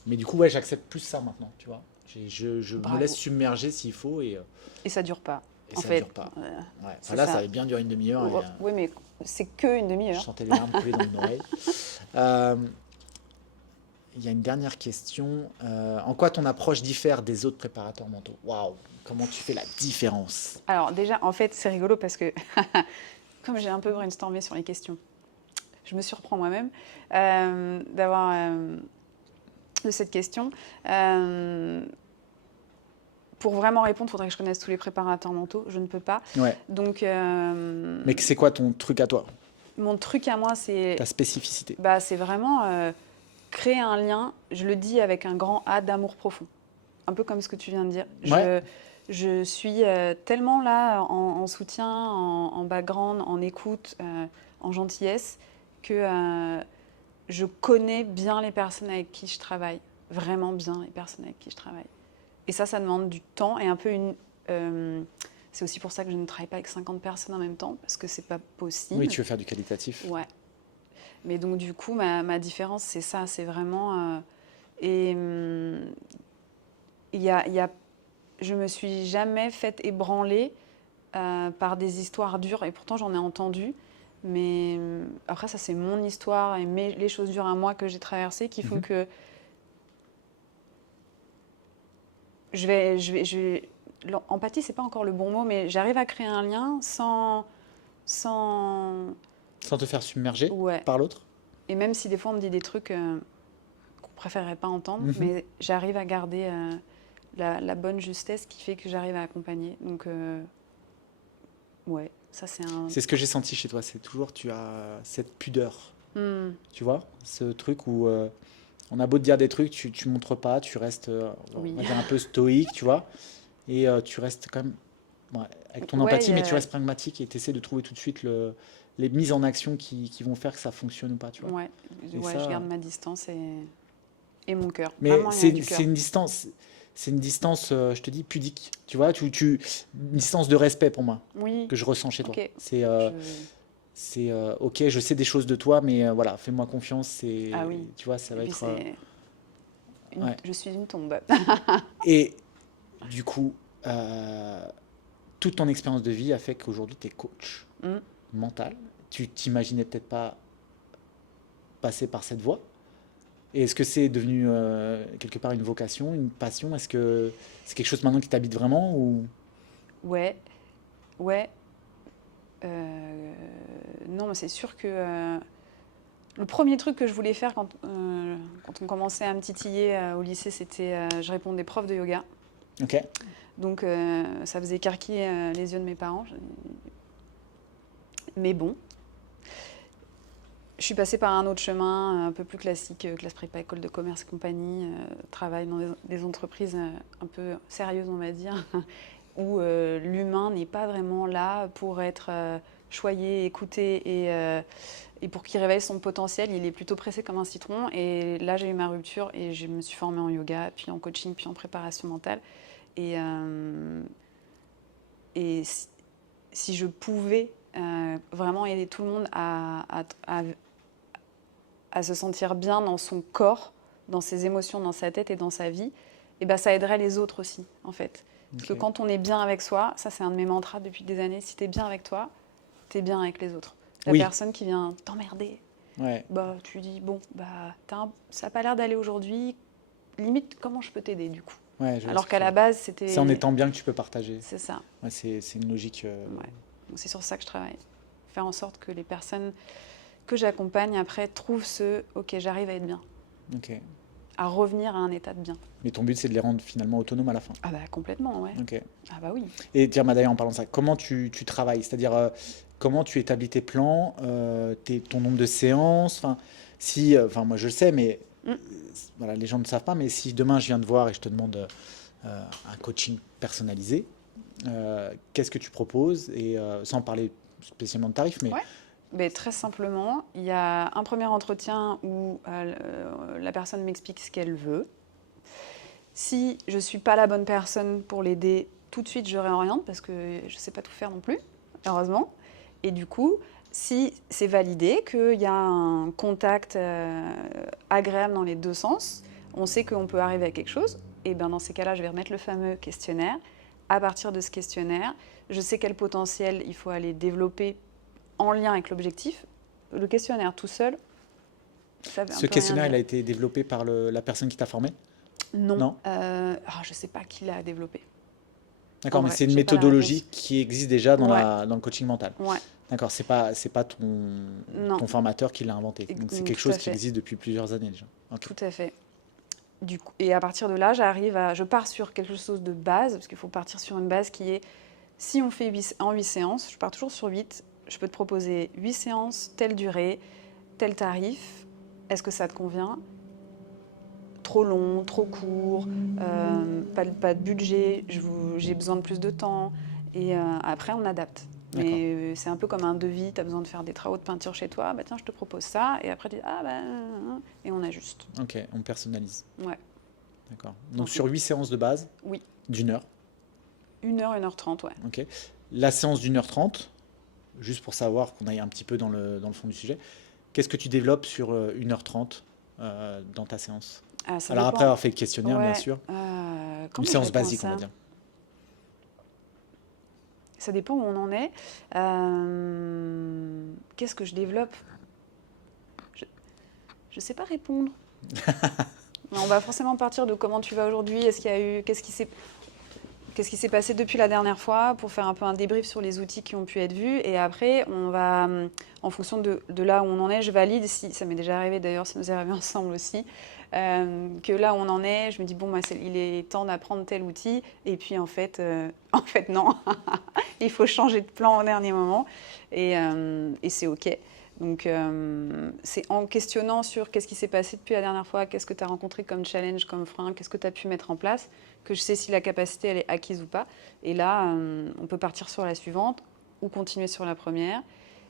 mais du coup, ouais, j'accepte plus ça maintenant, tu vois. Je me laisse Bravo. submerger s'il faut Et ça dure pas. et En ça dure fait, pas. Ouais. Enfin, c'est là, ça ça. avait bien duré une demi-heure et Oui, mais c'est que une je demi-heure. sentais les larmes couler dans mon oreille. Euh, Il y a une dernière question. En quoi ton approche diffère des autres préparateurs mentaux? Waouh, comment tu fais la différence? Alors déjà, en fait, c'est rigolo parce que comme j'ai un peu brainstormé sur les questions, je me surprends moi-même d'avoir de cette question. Pour vraiment répondre, il faudrait que je connaisse tous les préparateurs mentaux. Je ne peux pas. Ouais. Donc, Mais c'est quoi ton truc à toi? mon truc à moi, Ta spécificité? c'est vraiment créer un lien. Je le dis avec un grand A d'amour profond. Un peu comme ce que tu viens de dire. Ouais. Je suis tellement là en soutien, en background, en écoute, en gentillesse, que je connais bien les personnes avec qui je travaille. Vraiment bien les personnes avec qui je travaille. Et ça demande du temps et un peu c'est aussi pour ça que je ne travaille pas avec 50 personnes en même temps, parce que c'est pas possible. Oui, tu veux faire du qualitatif. Ouais. Mais donc, du coup, ma différence, c'est ça. C'est vraiment. Et je me suis jamais faite ébranler par des histoires dures. Et pourtant, j'en ai entendu. Mais après, ça, c'est mon histoire et les choses dures à moi que j'ai traversées qui font que l'empathie, c'est pas encore le bon mot, mais j'arrive à créer un lien sans... Sans te faire submerger Ouais. par l'autre? Et même si des fois on me dit des trucs qu'on préférerait pas entendre, Mhm. mais j'arrive à garder la bonne justesse qui fait que j'arrive à accompagner. Donc, ouais, ça c'est un... C'est ce que j'ai senti chez toi, c'est toujours tu as cette pudeur, Hmm, tu vois, ce truc où on a beau te dire des trucs, tu montres pas, tu restes oui. on va dire un peu stoïque, tu vois, et tu restes quand même ouais, avec ton Ouais, empathie, mais tu restes pragmatique et tu essaies de trouver tout de suite les mises en action qui vont faire que ça fonctionne ou pas, tu vois. Ouais, Et ouais, ça, je garde ma distance et mon cœur. mais Vraiment, il y a du cœur. c'est une distance, je te dis, pudique, tu vois, une distance de respect pour moi Oui, que je ressens chez toi. ok. C'est ok, je sais des choses de toi, mais voilà, fais-moi confiance. Ah oui. Tu vois, ça Et va puis être. Ouais. je suis une tombe. Et du coup, toute ton expérience de vie a fait qu'aujourd'hui, tu es coach Hmm. mental. Tu t'imaginais peut-être pas passer par cette voie. Et est-ce que c'est devenu quelque part une vocation, une passion? Est-ce que c'est quelque chose maintenant qui t'habite vraiment ou... Ouais, ouais. Non, mais c'est sûr que le premier truc que je voulais faire quand on commençait à me titiller au lycée, c'était je répondais prof de yoga. Ok. Donc ça faisait écarquiller les yeux de mes parents. Mais bon, je suis passée par un autre chemin un peu plus classique, classe prépa, école de commerce et compagnie, travail dans des entreprises un peu sérieuses, on va dire, où l'humain n'est pas vraiment là pour être choyé, écouté et pour qu'il réveille son potentiel. Il est plutôt pressé comme un citron. Et là, j'ai eu ma rupture et je me suis formée en yoga, puis en coaching, puis en préparation mentale. Et si je pouvais vraiment aider tout le monde à se sentir bien dans son corps, dans ses émotions, dans sa tête et dans sa vie, et ben ça aiderait les autres aussi, en fait. Parce que quand on est bien avec soi, ça c'est un de mes mantras depuis des années, si tu es bien avec toi, tu es bien avec les autres. La Oui. personne qui vient t'emmerder, Ouais. bah, tu dis, bon, bah, ça n'a pas l'air d'aller aujourd'hui, limite, comment je peux t'aider du coup? Ouais, Alors qu'à la base, c'était... c'est en étant bien que tu peux partager. C'est ça. Ouais, c'est une logique. Ouais. Donc, c'est sur ça que je travaille. faire en sorte que les personnes que j'accompagne après trouvent ok, j'arrive à être bien, Ok. à revenir à un état de bien. Mais ton but, c'est de les rendre finalement autonomes à la fin. Ah bah complètement, ouais. Ok. Ah bah oui. Et tiens, bah, d'ailleurs, en parlant de ça, comment tu travailles? C'est-à-dire, comment tu établis tes plans, ton nombre de séances? Enfin, si, enfin, moi je le sais, mais Mm. voilà, les gens ne savent pas. Mais si demain je viens te voir et je te demande un coaching personnalisé, qu'est-ce que tu proposes? Et sans parler spécialement de tarifs, mais Ouais. Mais très simplement, il y a un premier entretien où la personne m'explique ce qu'elle veut. Si je ne suis pas la bonne personne pour l'aider, tout de suite je réoriente parce que je ne sais pas tout faire non plus, heureusement. Et du coup, si c'est validé, qu'il y a un contact agréable dans les deux sens, on sait qu'on peut arriver à quelque chose, et bien dans ces cas-là, je vais remettre le fameux questionnaire. À partir de ce questionnaire, je sais quel potentiel il faut aller développer en lien avec l'objectif. Le questionnaire tout seul, ça veut un ce peu rien questionnaire, il dire. a été développé par la personne qui t'a formé? Non, Non? je ne sais pas qui l'a développé. En D'accord, mais vrai, c'est une j'ai pas la méthodologie réponse. qui existe déjà Ouais, dans le coaching mental. ouais, D'accord, c'est pas non, ton formateur qui l'a inventé. Donc c'est quelque tout chose à qui fait, existe depuis plusieurs années déjà. Ok. tout à fait. Du coup, et à partir de là, je pars sur quelque chose de base, parce qu'il faut partir sur une base qui est, si on fait 8 séances, je pars toujours sur 8, je peux te proposer 8 séances, telle durée, tel tarif, est-ce que ça te convient? Trop long, trop court, pas de budget, j'ai besoin de plus de temps. Et après, on adapte. D'accord. Mais c'est un peu comme un devis, tu as besoin de faire des travaux de peinture chez toi, bah tiens, je te propose ça. Et après, tu dis, ah ben, et on ajuste. Ok, on personnalise. Ouais. D'accord. Donc, Donc sur 8 séances de base, oui, d'une heure. 1 heure, 1h30, ouais. Ok. La séance d'1h30, juste pour savoir qu'on aille un petit peu dans le fond du sujet, qu'est-ce que tu développes sur 1h30 dans ta séance? Ah, ça Alors après dépend. avoir fait le questionnaire, bien Ouais. sûr. Une Comment je séance réponds à basique, on va ça? dire. Ça dépend où on en est. Qu'est-ce que je développe? Je ne sais pas répondre. On va forcément partir de comment tu vas aujourd'hui, est-ce qu'il y a eu, qu'est-ce qui s'est passé depuis la dernière fois pour faire un peu un débrief sur les outils qui ont pu être vus. Et après, on va, en fonction de là où on en est, je valide, si ça m'est déjà arrivé d'ailleurs, ça nous est arrivé ensemble aussi, que là où on en est, je me dis, bon, bah, il est temps d'apprendre tel outil. Et puis en fait, non, il faut changer de plan au dernier moment. Et c'est OK. Donc, c'est en questionnant sur qu'est-ce qui s'est passé depuis la dernière fois, qu'est-ce que tu as rencontré comme challenge, comme frein, qu'est-ce que tu as pu mettre en place, que je sais si la capacité elle est acquise ou pas. Et là, on peut partir sur la suivante ou continuer sur la première.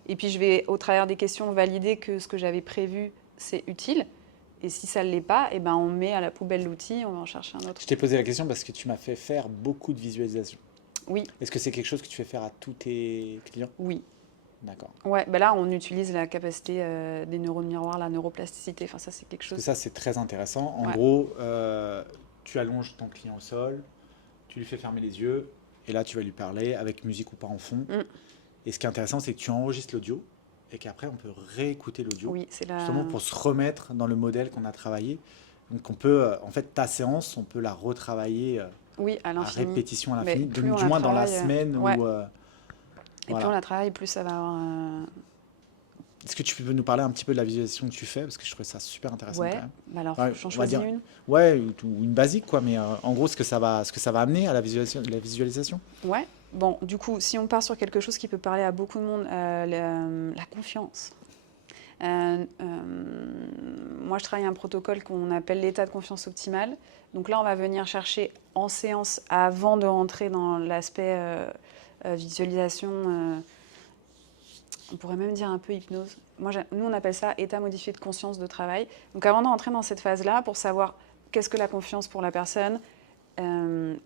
Et puis, je vais, au travers des questions, valider que ce que j'avais prévu, c'est utile. Et si ça ne l'est pas, eh ben, on met à la poubelle l'outil, on va en chercher un autre. Je t'ai posé la question parce que tu m'as fait faire beaucoup de visualisations. Oui, Est-ce que c'est quelque chose que tu fais faire à tous tes clients? oui. D'accord. Ouais, ben là, on utilise la capacité des neurones miroirs, la neuroplasticité. Enfin, ça, c'est quelque Parce que chose. ça, c'est très intéressant. En Ouais. gros, tu allonges ton client au sol, tu lui fais fermer les yeux, et là, tu vas lui parler avec musique ou pas en fond. Mm. Et ce qui est intéressant, c'est que tu enregistres l'audio, et qu'après, on peut réécouter l'audio, Oui, c'est la. justement pour se remettre dans le modèle qu'on a travaillé. Donc, on peut, en fait, ta séance, on peut la retravailler Oui, à à l'infini. répétition à Mais l'infini, plus on du la moins dans la travaille, semaine ouais. où... Et plus on voilà. la travaille, plus ça va avoir. Est-ce que tu peux nous parler un petit peu de la visualisation que tu fais? Parce que je trouvais ça super intéressant quand Ouais. même. Bah alors, Ouais, j'en on va choisis dire, une. ouais, ou une basique, quoi, mais en gros, ce que ça va amener à la visualisation? Ouais. Bon, du coup, si on part sur quelque chose qui peut parler à beaucoup de monde, la confiance. Moi, je travaille un protocole qu'on appelle l'état de confiance optimal. Donc là, on va venir chercher en séance, avant de rentrer dans l'aspect visualisation, on pourrait même dire un peu hypnose. Nous, on appelle ça état modifié de conscience de travail. Donc avant de rentrer dans cette phase-là, pour savoir qu'est-ce que la confiance pour la personne, euh,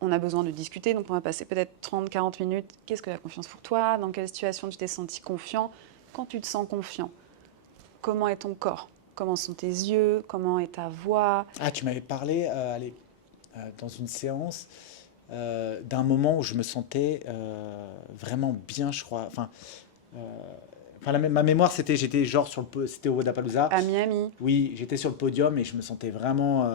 on a besoin de discuter. Donc on va passer peut-être 30-40 minutes. Qu'est-ce que la confiance pour toi? Dans quelle situation tu t'es senti confiant? Quand tu te sens confiant, comment est ton corps? Comment sont tes yeux? Comment est ta voix? Ah, tu m'avais parlé, allez, dans une séance, d'un moment où je me sentais vraiment bien, je crois. Enfin, Enfin, ma mémoire, j'étais genre c'était au Wodapalooza. À Miami. Oui, j'étais sur le podium et je me sentais vraiment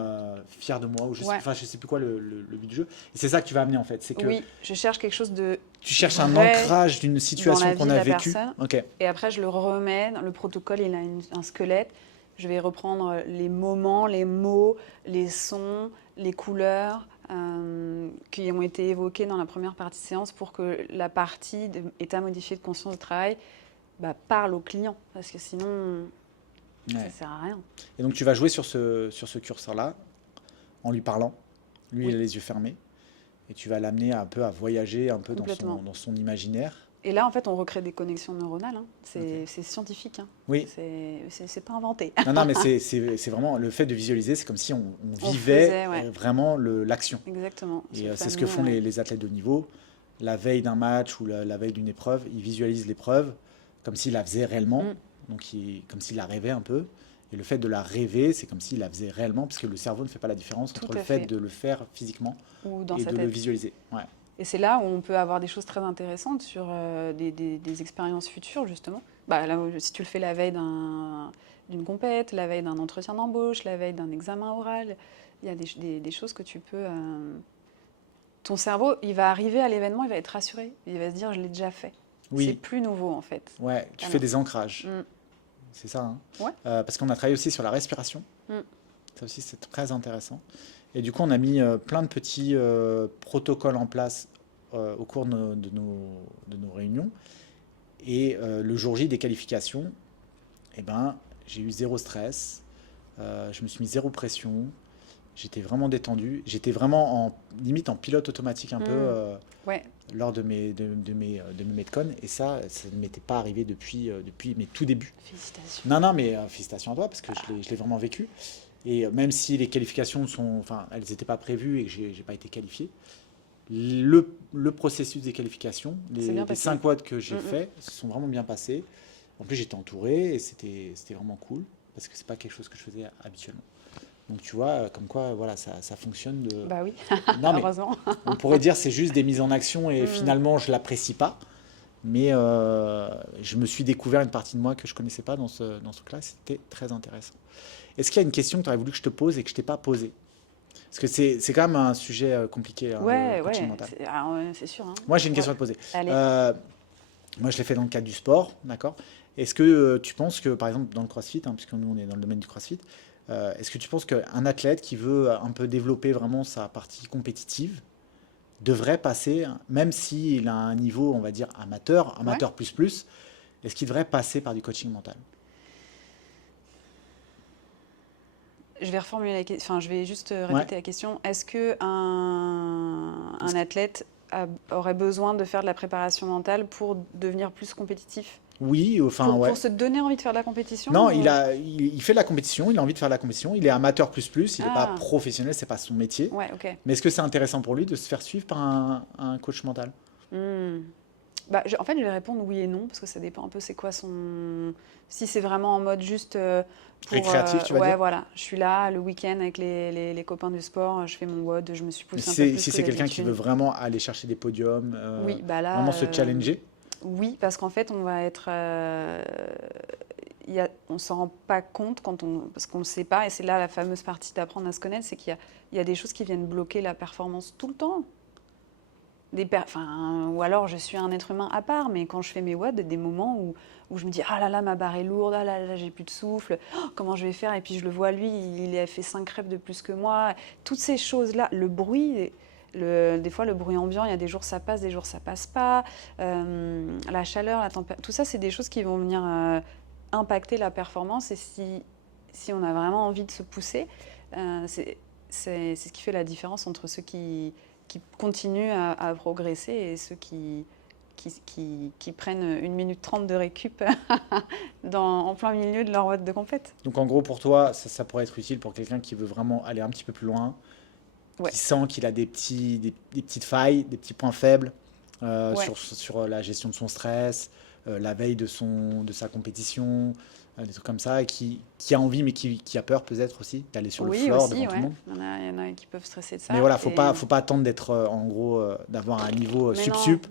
fier de moi. Ouais. Enfin, je sais plus quoi le but du jeu. Et c'est ça que tu vas amener en fait. C'est que Oui, je cherche quelque chose de tu cherches un vrai ancrage d'une dans situation la qu'on vie a de la vécue. personne. Ok. Et après, je le remets. Dans le protocole, il a un squelette. Je vais reprendre les moments, les mots, les sons, les couleurs qui ont été évoqués dans la première partie de séance pour que la partie d'état modifié de conscience de travail parle au client. Parce que sinon, ça ne sert à rien. Et donc, tu vas jouer sur ce curseur-là en lui parlant. Lui, il a les yeux fermés. Et tu vas l'amener un peu à voyager un peu dans son imaginaire. Et là, en fait, on recrée des connexions neuronales. Hein. C'est scientifique. Hein. Oui. C'est pas inventé. Non, mais c'est vraiment le fait de visualiser, c'est comme si on vivait vraiment l'action. Exactement. Et c'est ce que font les athlètes de haut niveau. La veille d'un match ou la veille d'une épreuve, ils visualisent l'épreuve comme s'ils la faisaient réellement. Donc, comme s'ils la rêvaient un peu. Et le fait de la rêver, c'est comme s'il la faisait réellement, parce que le cerveau ne fait pas la différence entre le fait de le faire physiquement et de le visualiser. Ouais. Et c'est là où on peut avoir des choses très intéressantes sur des expériences futures, justement. Là, si tu le fais la veille d'une compète, la veille d'un entretien d'embauche, la veille d'un examen oral, il y a des choses que tu peux... Ton cerveau, il va arriver à l'événement, il va être rassuré. Il va se dire, je l'ai déjà fait. Oui. C'est plus nouveau, en fait. Ouais, tu fais des ancrages. C'est ça. Hein. Ouais. Parce qu'on a travaillé aussi sur la respiration. Ça aussi, c'est très intéressant. Et du coup, on a mis plein de petits protocoles en place au cours de nos réunions. Et le jour J des qualifications, j'ai eu zéro stress. Je me suis mis zéro pression. J'étais vraiment détendu. J'étais vraiment limite en pilote automatique un peu lors de mes Metcon. Et ça ne m'était pas arrivé depuis mes tout débuts. Félicitations. Non, mais félicitations à toi parce que je l'ai vraiment vécu. Et même si les qualifications elles n'étaient pas prévues et que j'ai pas été qualifié, le processus des qualifications, les 5 WOD que j'ai fait se sont vraiment bien passés. En plus, j'étais entouré et c'était vraiment cool parce que c'est pas quelque chose que je faisais habituellement. Donc tu vois, comme quoi, voilà, ça fonctionne. Bah oui, non, mais heureusement. On pourrait dire c'est juste des mises en action et finalement je l'apprécie pas. Mais je me suis découvert une partie de moi que je connaissais pas dans ce truc-là. C'était très intéressant. Est-ce qu'il y a une question que tu aurais voulu que je te pose et que je t'ai pas posée? Parce que c'est quand même un sujet compliqué, le coaching mental. C'est sûr. Hein. Moi, j'ai une question à te poser. Moi, je l'ai fait dans le cadre du sport, d'accord. Est-ce que tu penses que, par exemple, dans le CrossFit, puisque nous, on est dans le domaine du CrossFit, est-ce que tu penses qu'un athlète qui veut un peu développer vraiment sa partie compétitive devrait passer, même s'il a un niveau, on va dire, amateur plus, est-ce qu'il devrait passer par du coaching mental? Je vais reformuler la question. Enfin, je vais juste répéter la question. Est-ce que un athlète aurait besoin de faire de la préparation mentale pour devenir plus compétitif? Oui, enfin, pour se donner envie de faire de la compétition? Non, il fait de la compétition, il a envie de faire de la compétition, il est amateur plus, il n'est pas professionnel, c'est pas son métier. Ouais, ok. Mais est-ce que c'est intéressant pour lui de se faire suivre par un coach mental? En fait, je vais répondre oui et non, parce que ça dépend un peu c'est quoi son... Si c'est vraiment en mode juste... récréatif, tu vas dire? Ouais, voilà. Je suis là le week-end avec les copains du sport, je fais mon WOD, je me suis poussée un peu plus. Si c'est quelqu'un qui veut vraiment aller chercher des podiums, là, vraiment se challenger? Oui, parce qu'en fait, on va être... on ne s'en rend pas compte parce qu'on ne le sait pas, et c'est là la fameuse partie d'apprendre à se connaître, c'est qu'il y a des choses qui viennent bloquer la performance tout le temps. Ou alors je suis un être humain à part, mais quand je fais mes WOD, des moments où je me dis « Ah là là, ma barre est lourde, ah là là, j'ai plus de souffle, comment je vais faire ?» Et puis je le vois, lui, il a fait 5 reps de plus que moi. Toutes ces choses-là, le bruit, des fois le bruit ambiant, il y a des jours ça passe, des jours ça passe pas. La chaleur, la température, tout ça, c'est des choses qui vont venir impacter la performance. Et si on a vraiment envie de se pousser, c'est ce qui fait la différence entre ceux qui continuent à progresser et ceux qui prennent 1 minute 30 de récup en plein milieu de leur WOD de compète. Donc en gros, pour toi, ça pourrait être utile pour quelqu'un qui veut vraiment aller un petit peu plus loin, qui sent qu'il a des petites failles, des petits points faibles sur la gestion de son stress, la veille de sa compétition, des trucs comme ça, et qui a envie mais qui a peur peut-être aussi d'aller sur le floor devant tout le monde. Il y en a qui peuvent stresser de ça. Mais voilà, faut pas attendre d'être en gros d'avoir un niveau sup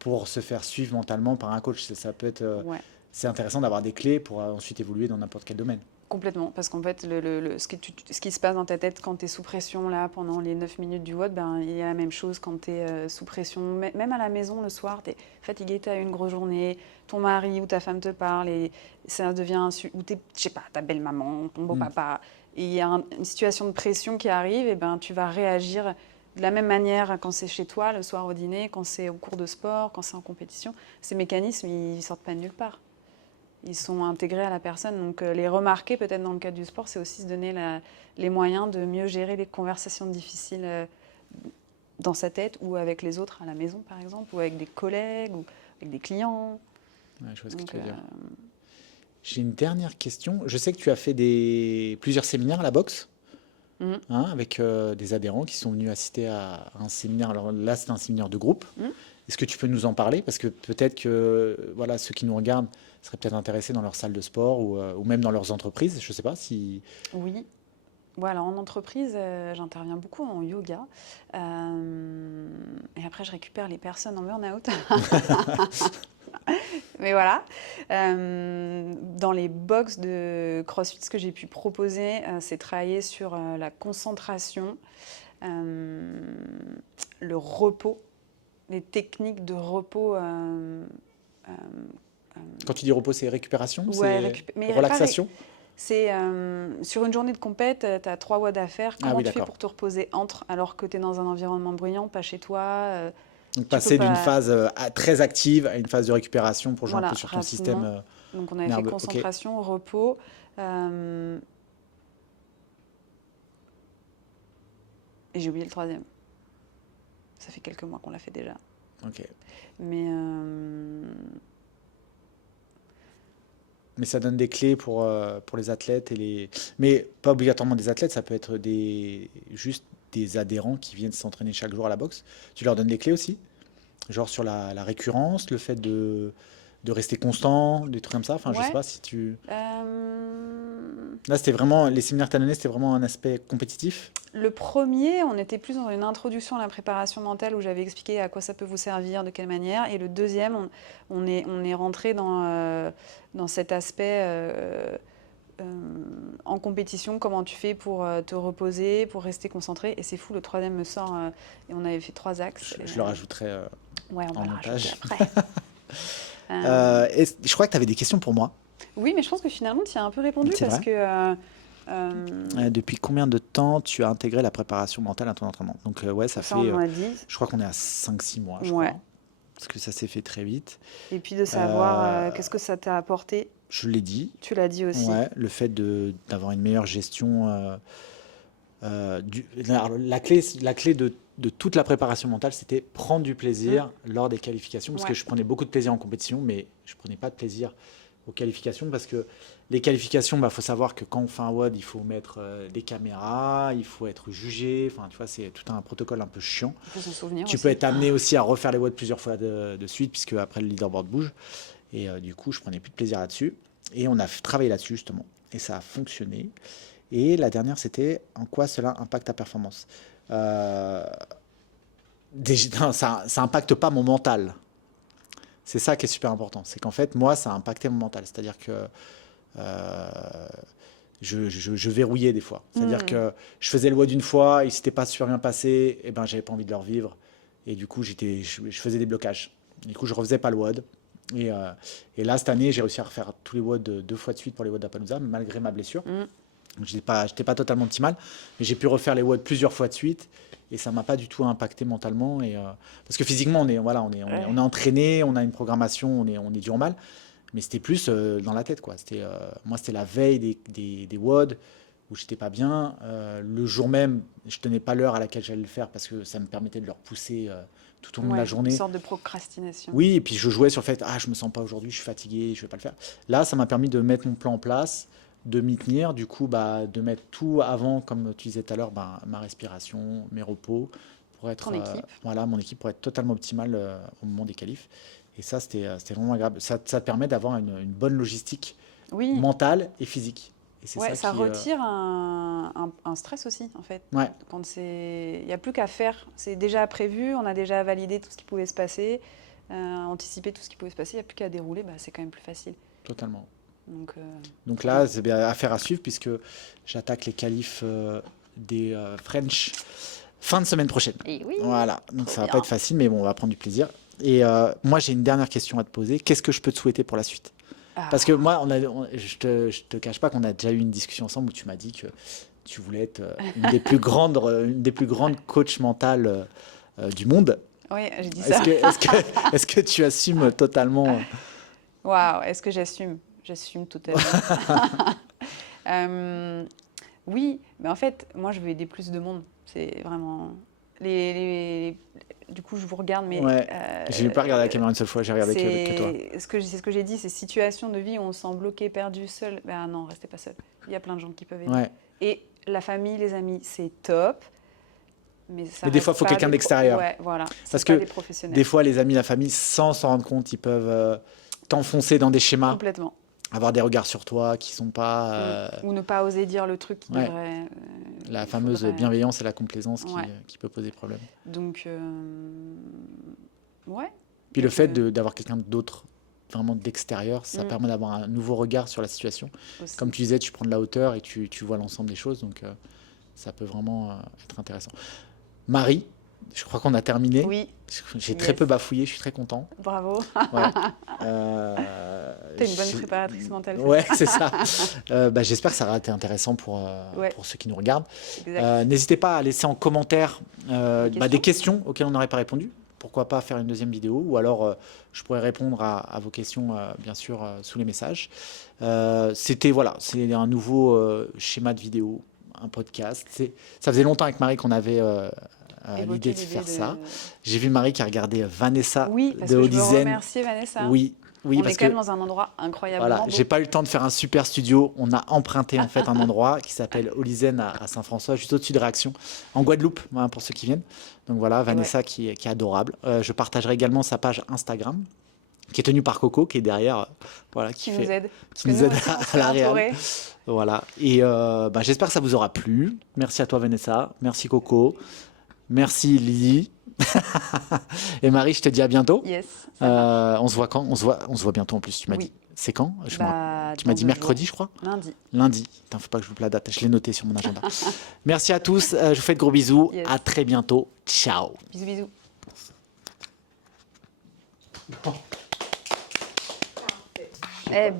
pour se faire suivre mentalement par un coach. Ça peut être c'est intéressant d'avoir des clés pour ensuite évoluer dans n'importe quel domaine. Complètement, parce qu'en fait, ce qui se passe dans ta tête quand tu es sous pression là, pendant les 9 minutes du WOD, ben, il y a la même chose quand tu es sous pression. Même à la maison le soir, tu es fatigué, tu as eu une grosse journée, ton mari ou ta femme te parle et ça devient ou je sais pas, ta belle-maman, ton beau-papa, et il y a une situation de pression qui arrive, et ben, tu vas réagir de la même manière quand c'est chez toi, le soir au dîner, quand c'est au cours de sport, quand c'est en compétition. Ces mécanismes, ils sortent pas de nulle part. Ils sont intégrés à la personne. Donc les remarquer peut-être dans le cadre du sport, c'est aussi se donner les moyens de mieux gérer les conversations difficiles dans sa tête ou avec les autres à la maison par exemple, ou avec des collègues, ou avec des clients. Ouais, je vois ce que tu veux dire. J'ai une dernière question. Je sais que tu as fait plusieurs séminaires à la boxe, avec des adhérents qui sont venus assister à un séminaire. Alors là, c'est un séminaire de groupe. Est-ce que tu peux nous en parler? Parce que peut-être que voilà, ceux qui nous regardent seraient peut-être intéressés dans leur salle de sport ou même dans leurs entreprises. Je ne sais pas si... Oui. Voilà, en entreprise, j'interviens beaucoup en yoga. Et après, je récupère les personnes en burn-out. Mais voilà. Dans les box de CrossFit, ce que j'ai pu proposer, c'est travailler sur la concentration, le repos, les techniques de repos. Quand tu dis repos, c'est récupération, Ouais, c'est relaxation? C'est sur une journée de compète, tu as 3 WOD à faire. Comment tu fais pour te reposer entre, alors que tu es dans un environnement bruyant, pas chez toi Donc passer d'une phase très active à une phase de récupération pour jouer un peu sur ton système Donc on avait nerveux. fait concentration, repos. Et j'ai oublié le troisième. Ça fait quelques mois qu'on l'a fait déjà. Ok. Mais ça donne des clés pour les athlètes mais pas obligatoirement des athlètes, ça peut être juste des adhérents qui viennent s'entraîner chaque jour à la boxe. Tu leur donnes des clés aussi, genre sur la récurrence, le fait de rester constant, des trucs comme ça. Enfin, je sais pas si tu. Là, c'était vraiment les séminaires que tu as donnés, c'était vraiment un aspect compétitif. Le premier, on était plus dans une introduction à la préparation mentale où j'avais expliqué à quoi ça peut vous servir, de quelle manière. Et le deuxième, on est rentré dans cet aspect en compétition, comment tu fais pour te reposer, pour rester concentré. Et c'est fou, le troisième me sort, et on avait fait 3 axes. Je le rajouterai ouais, on en va montage. Le rajouter après. Je crois que tu avais des questions pour moi. Oui, mais je pense que finalement, tu y as un peu répondu parce que... Depuis combien de temps tu as intégré la préparation mentale à ton entraînement? Donc ouais, ça fait, on en a dit. Je crois qu'on est à 5-6 mois, je crois, parce que ça s'est fait très vite. Et puis de savoir qu'est-ce que ça t'a apporté. Je l'ai dit. Tu l'as dit aussi. Ouais, le fait d'avoir une meilleure gestion. La clé de toute la préparation mentale, c'était prendre du plaisir lors des qualifications, parce que je prenais beaucoup de plaisir en compétition, mais je prenais pas de plaisir aux qualifications, parce que les qualifications, faut savoir que quand on fait un WOD, il faut mettre des caméras, il faut être jugé, enfin, tu vois, c'est tout un protocole un peu chiant. Il faut s'en souvenir Tu aussi. peux être amené aussi à refaire les WOD plusieurs fois de suite, puisque après le leaderboard bouge, et du coup, je prenais plus de plaisir là-dessus, et on a travaillé là-dessus, justement, et ça a fonctionné. Et la dernière, c'était en quoi cela impacte ta performance. Ça impacte pas mon mental. C'est ça qui est super important. C'est qu'en fait, moi, ça a impacté mon mental. C'est-à-dire que je verrouillais des fois. C'est-à-dire que je faisais le WOD une fois, il ne s'était pas super bien passé, et ben, j'avais pas envie de le revivre. Et du coup, je faisais des blocages. Du coup, je refaisais pas le WOD. Et là, cette année, j'ai réussi à refaire tous les WOD 2 fois de suite pour les WOD d'Appaloosa, malgré ma blessure. Je n'étais pas totalement optimal, mais j'ai pu refaire les WOD plusieurs fois de suite et ça m'a pas du tout impacté mentalement. Parce que physiquement, on est entraîné, on a une programmation, on est dur mal, mais c'était plus dans la tête, quoi. Moi, c'était la veille des WOD où j'étais pas bien. Le jour même, je tenais pas l'heure à laquelle j'allais le faire parce que ça me permettait de le repousser tout au long de la journée. Une sorte de procrastination. Oui, et puis je jouais sur le fait, je me sens pas aujourd'hui, je suis fatigué, je vais pas le faire. Là, ça m'a permis de mettre mon plan en place, de m'y tenir, du coup, de mettre tout avant, comme tu disais tout à l'heure, ma respiration, mes repos, pour être, mon équipe pour être totalement optimale au moment des qualifs. Et ça, c'était vraiment agréable. Ça te permet d'avoir une bonne logistique mentale et physique. Et c'est ça retire un stress aussi, en fait. Ouais. Il n'y a plus qu'à faire. C'est déjà prévu, on a déjà validé tout ce qui pouvait se passer, anticipé tout ce qui pouvait se passer, il n'y a plus qu'à dérouler, c'est quand même plus facile. Totalement. Donc, Donc là, c'est bien affaire à suivre puisque j'attaque les qualifs des French fin de semaine prochaine. et oui, Voilà, donc trop ça va bien. pas être facile, mais bon, on va prendre du plaisir. Et moi, j'ai une dernière question à te poser. Qu'est-ce que je peux te souhaiter pour la suite? Parce que moi, je te cache pas qu'on a déjà eu une discussion ensemble où tu m'as dit que tu voulais être une des plus grandes coachs mentales du monde. Oui, j'ai dit Est-ce ça. est-ce que tu assumes totalement? Waouh, est-ce que j'assume? J'assume totalement. Oui, mais en fait, moi, je veux aider plus de monde. C'est vraiment... Du coup, je vous regarde, mais... Ouais, j'ai pas regardé la caméra une seule fois, j'ai regardé que toi. C'est ce que j'ai dit, ces situations de vie où on se sent bloqué, perdu, seul. Ben non, restez pas seul. Il y a plein de gens qui peuvent aider. Ouais. Et la famille, les amis, c'est top. Mais Mais des fois, il faut quelqu'un d'extérieur. Ouais, voilà. Parce pas que des professionnels. des fois, les amis, la famille, sans s'en rendre compte, ils peuvent t'enfoncer dans des schémas, Complètement. avoir des regards sur toi qui sont pas Ou ne pas oser dire le truc qui ouais. devrait... la il fameuse faudrait- bienveillance et la complaisance Ouais. qui peut poser problème. Donc, ouais. Puis le Donc, fait d'avoir quelqu'un d'autre, vraiment d'extérieur, ça Mm. permet d'avoir un nouveau regard sur la situation. aussi. Comme tu disais, tu prends de la hauteur et tu vois l'ensemble des choses, donc ça peut vraiment être intéressant. Marie, je crois qu'on a terminé. Oui, J'ai très Yes. peu bafouillé, je suis très content. bravo. Ouais. T'es une bonne j'ai- préparatrice mentale. c'est Ouais, ça c'est ça. J'espère que ça aura été intéressant Ouais. pour ceux qui nous regardent. Exact. N'hésitez pas à laisser en commentaire des questions. questions auxquelles on n'aurait pas répondu. Pourquoi pas faire une deuxième vidéo, ou alors je pourrais répondre à vos questions, bien sûr, sous les messages. C'est un nouveau schéma de vidéo, un podcast. Ça faisait longtemps avec Marie qu'on avait Évoquer l'idée de l'idée faire ça. J'ai vu Marie qui a regardé Vanessa Oui, parce de que je veux Olizen. remercier Vanessa. Oui, On parce est quand même que dans un endroit incroyablement voilà, beau. j'ai pas eu le temps de faire un super studio. On a emprunté en fait un endroit qui s'appelle Olizen à Saint-François, juste au-dessus de Réaction, en Guadeloupe, hein, pour ceux qui viennent. Donc voilà, Vanessa qui est adorable. Je partagerai également sa page Instagram, qui est tenue par Coco, qui est derrière, voilà, Qui nous aide. Parce qui que nous nous aide aussi, on se à fait la réal. entourer. Voilà. Et j'espère que ça vous aura plu. Merci à toi Vanessa, merci Coco, merci Lily. Et Marie, je te dis à bientôt. Yes, ça marche. On se voit quand? On se voit bientôt en plus, tu m'as Oui. dit. C'est quand? Je me rappelle. Tu m'as Dans dit 2 mercredi, jours. je crois? Lundi. Lundi. Putain, faut pas que je loupe la date. Je l'ai noté sur mon agenda. Merci à tous. Je vous fais de gros bisous. Yes. À très bientôt. Ciao. Bisous, bisous. Eh ben.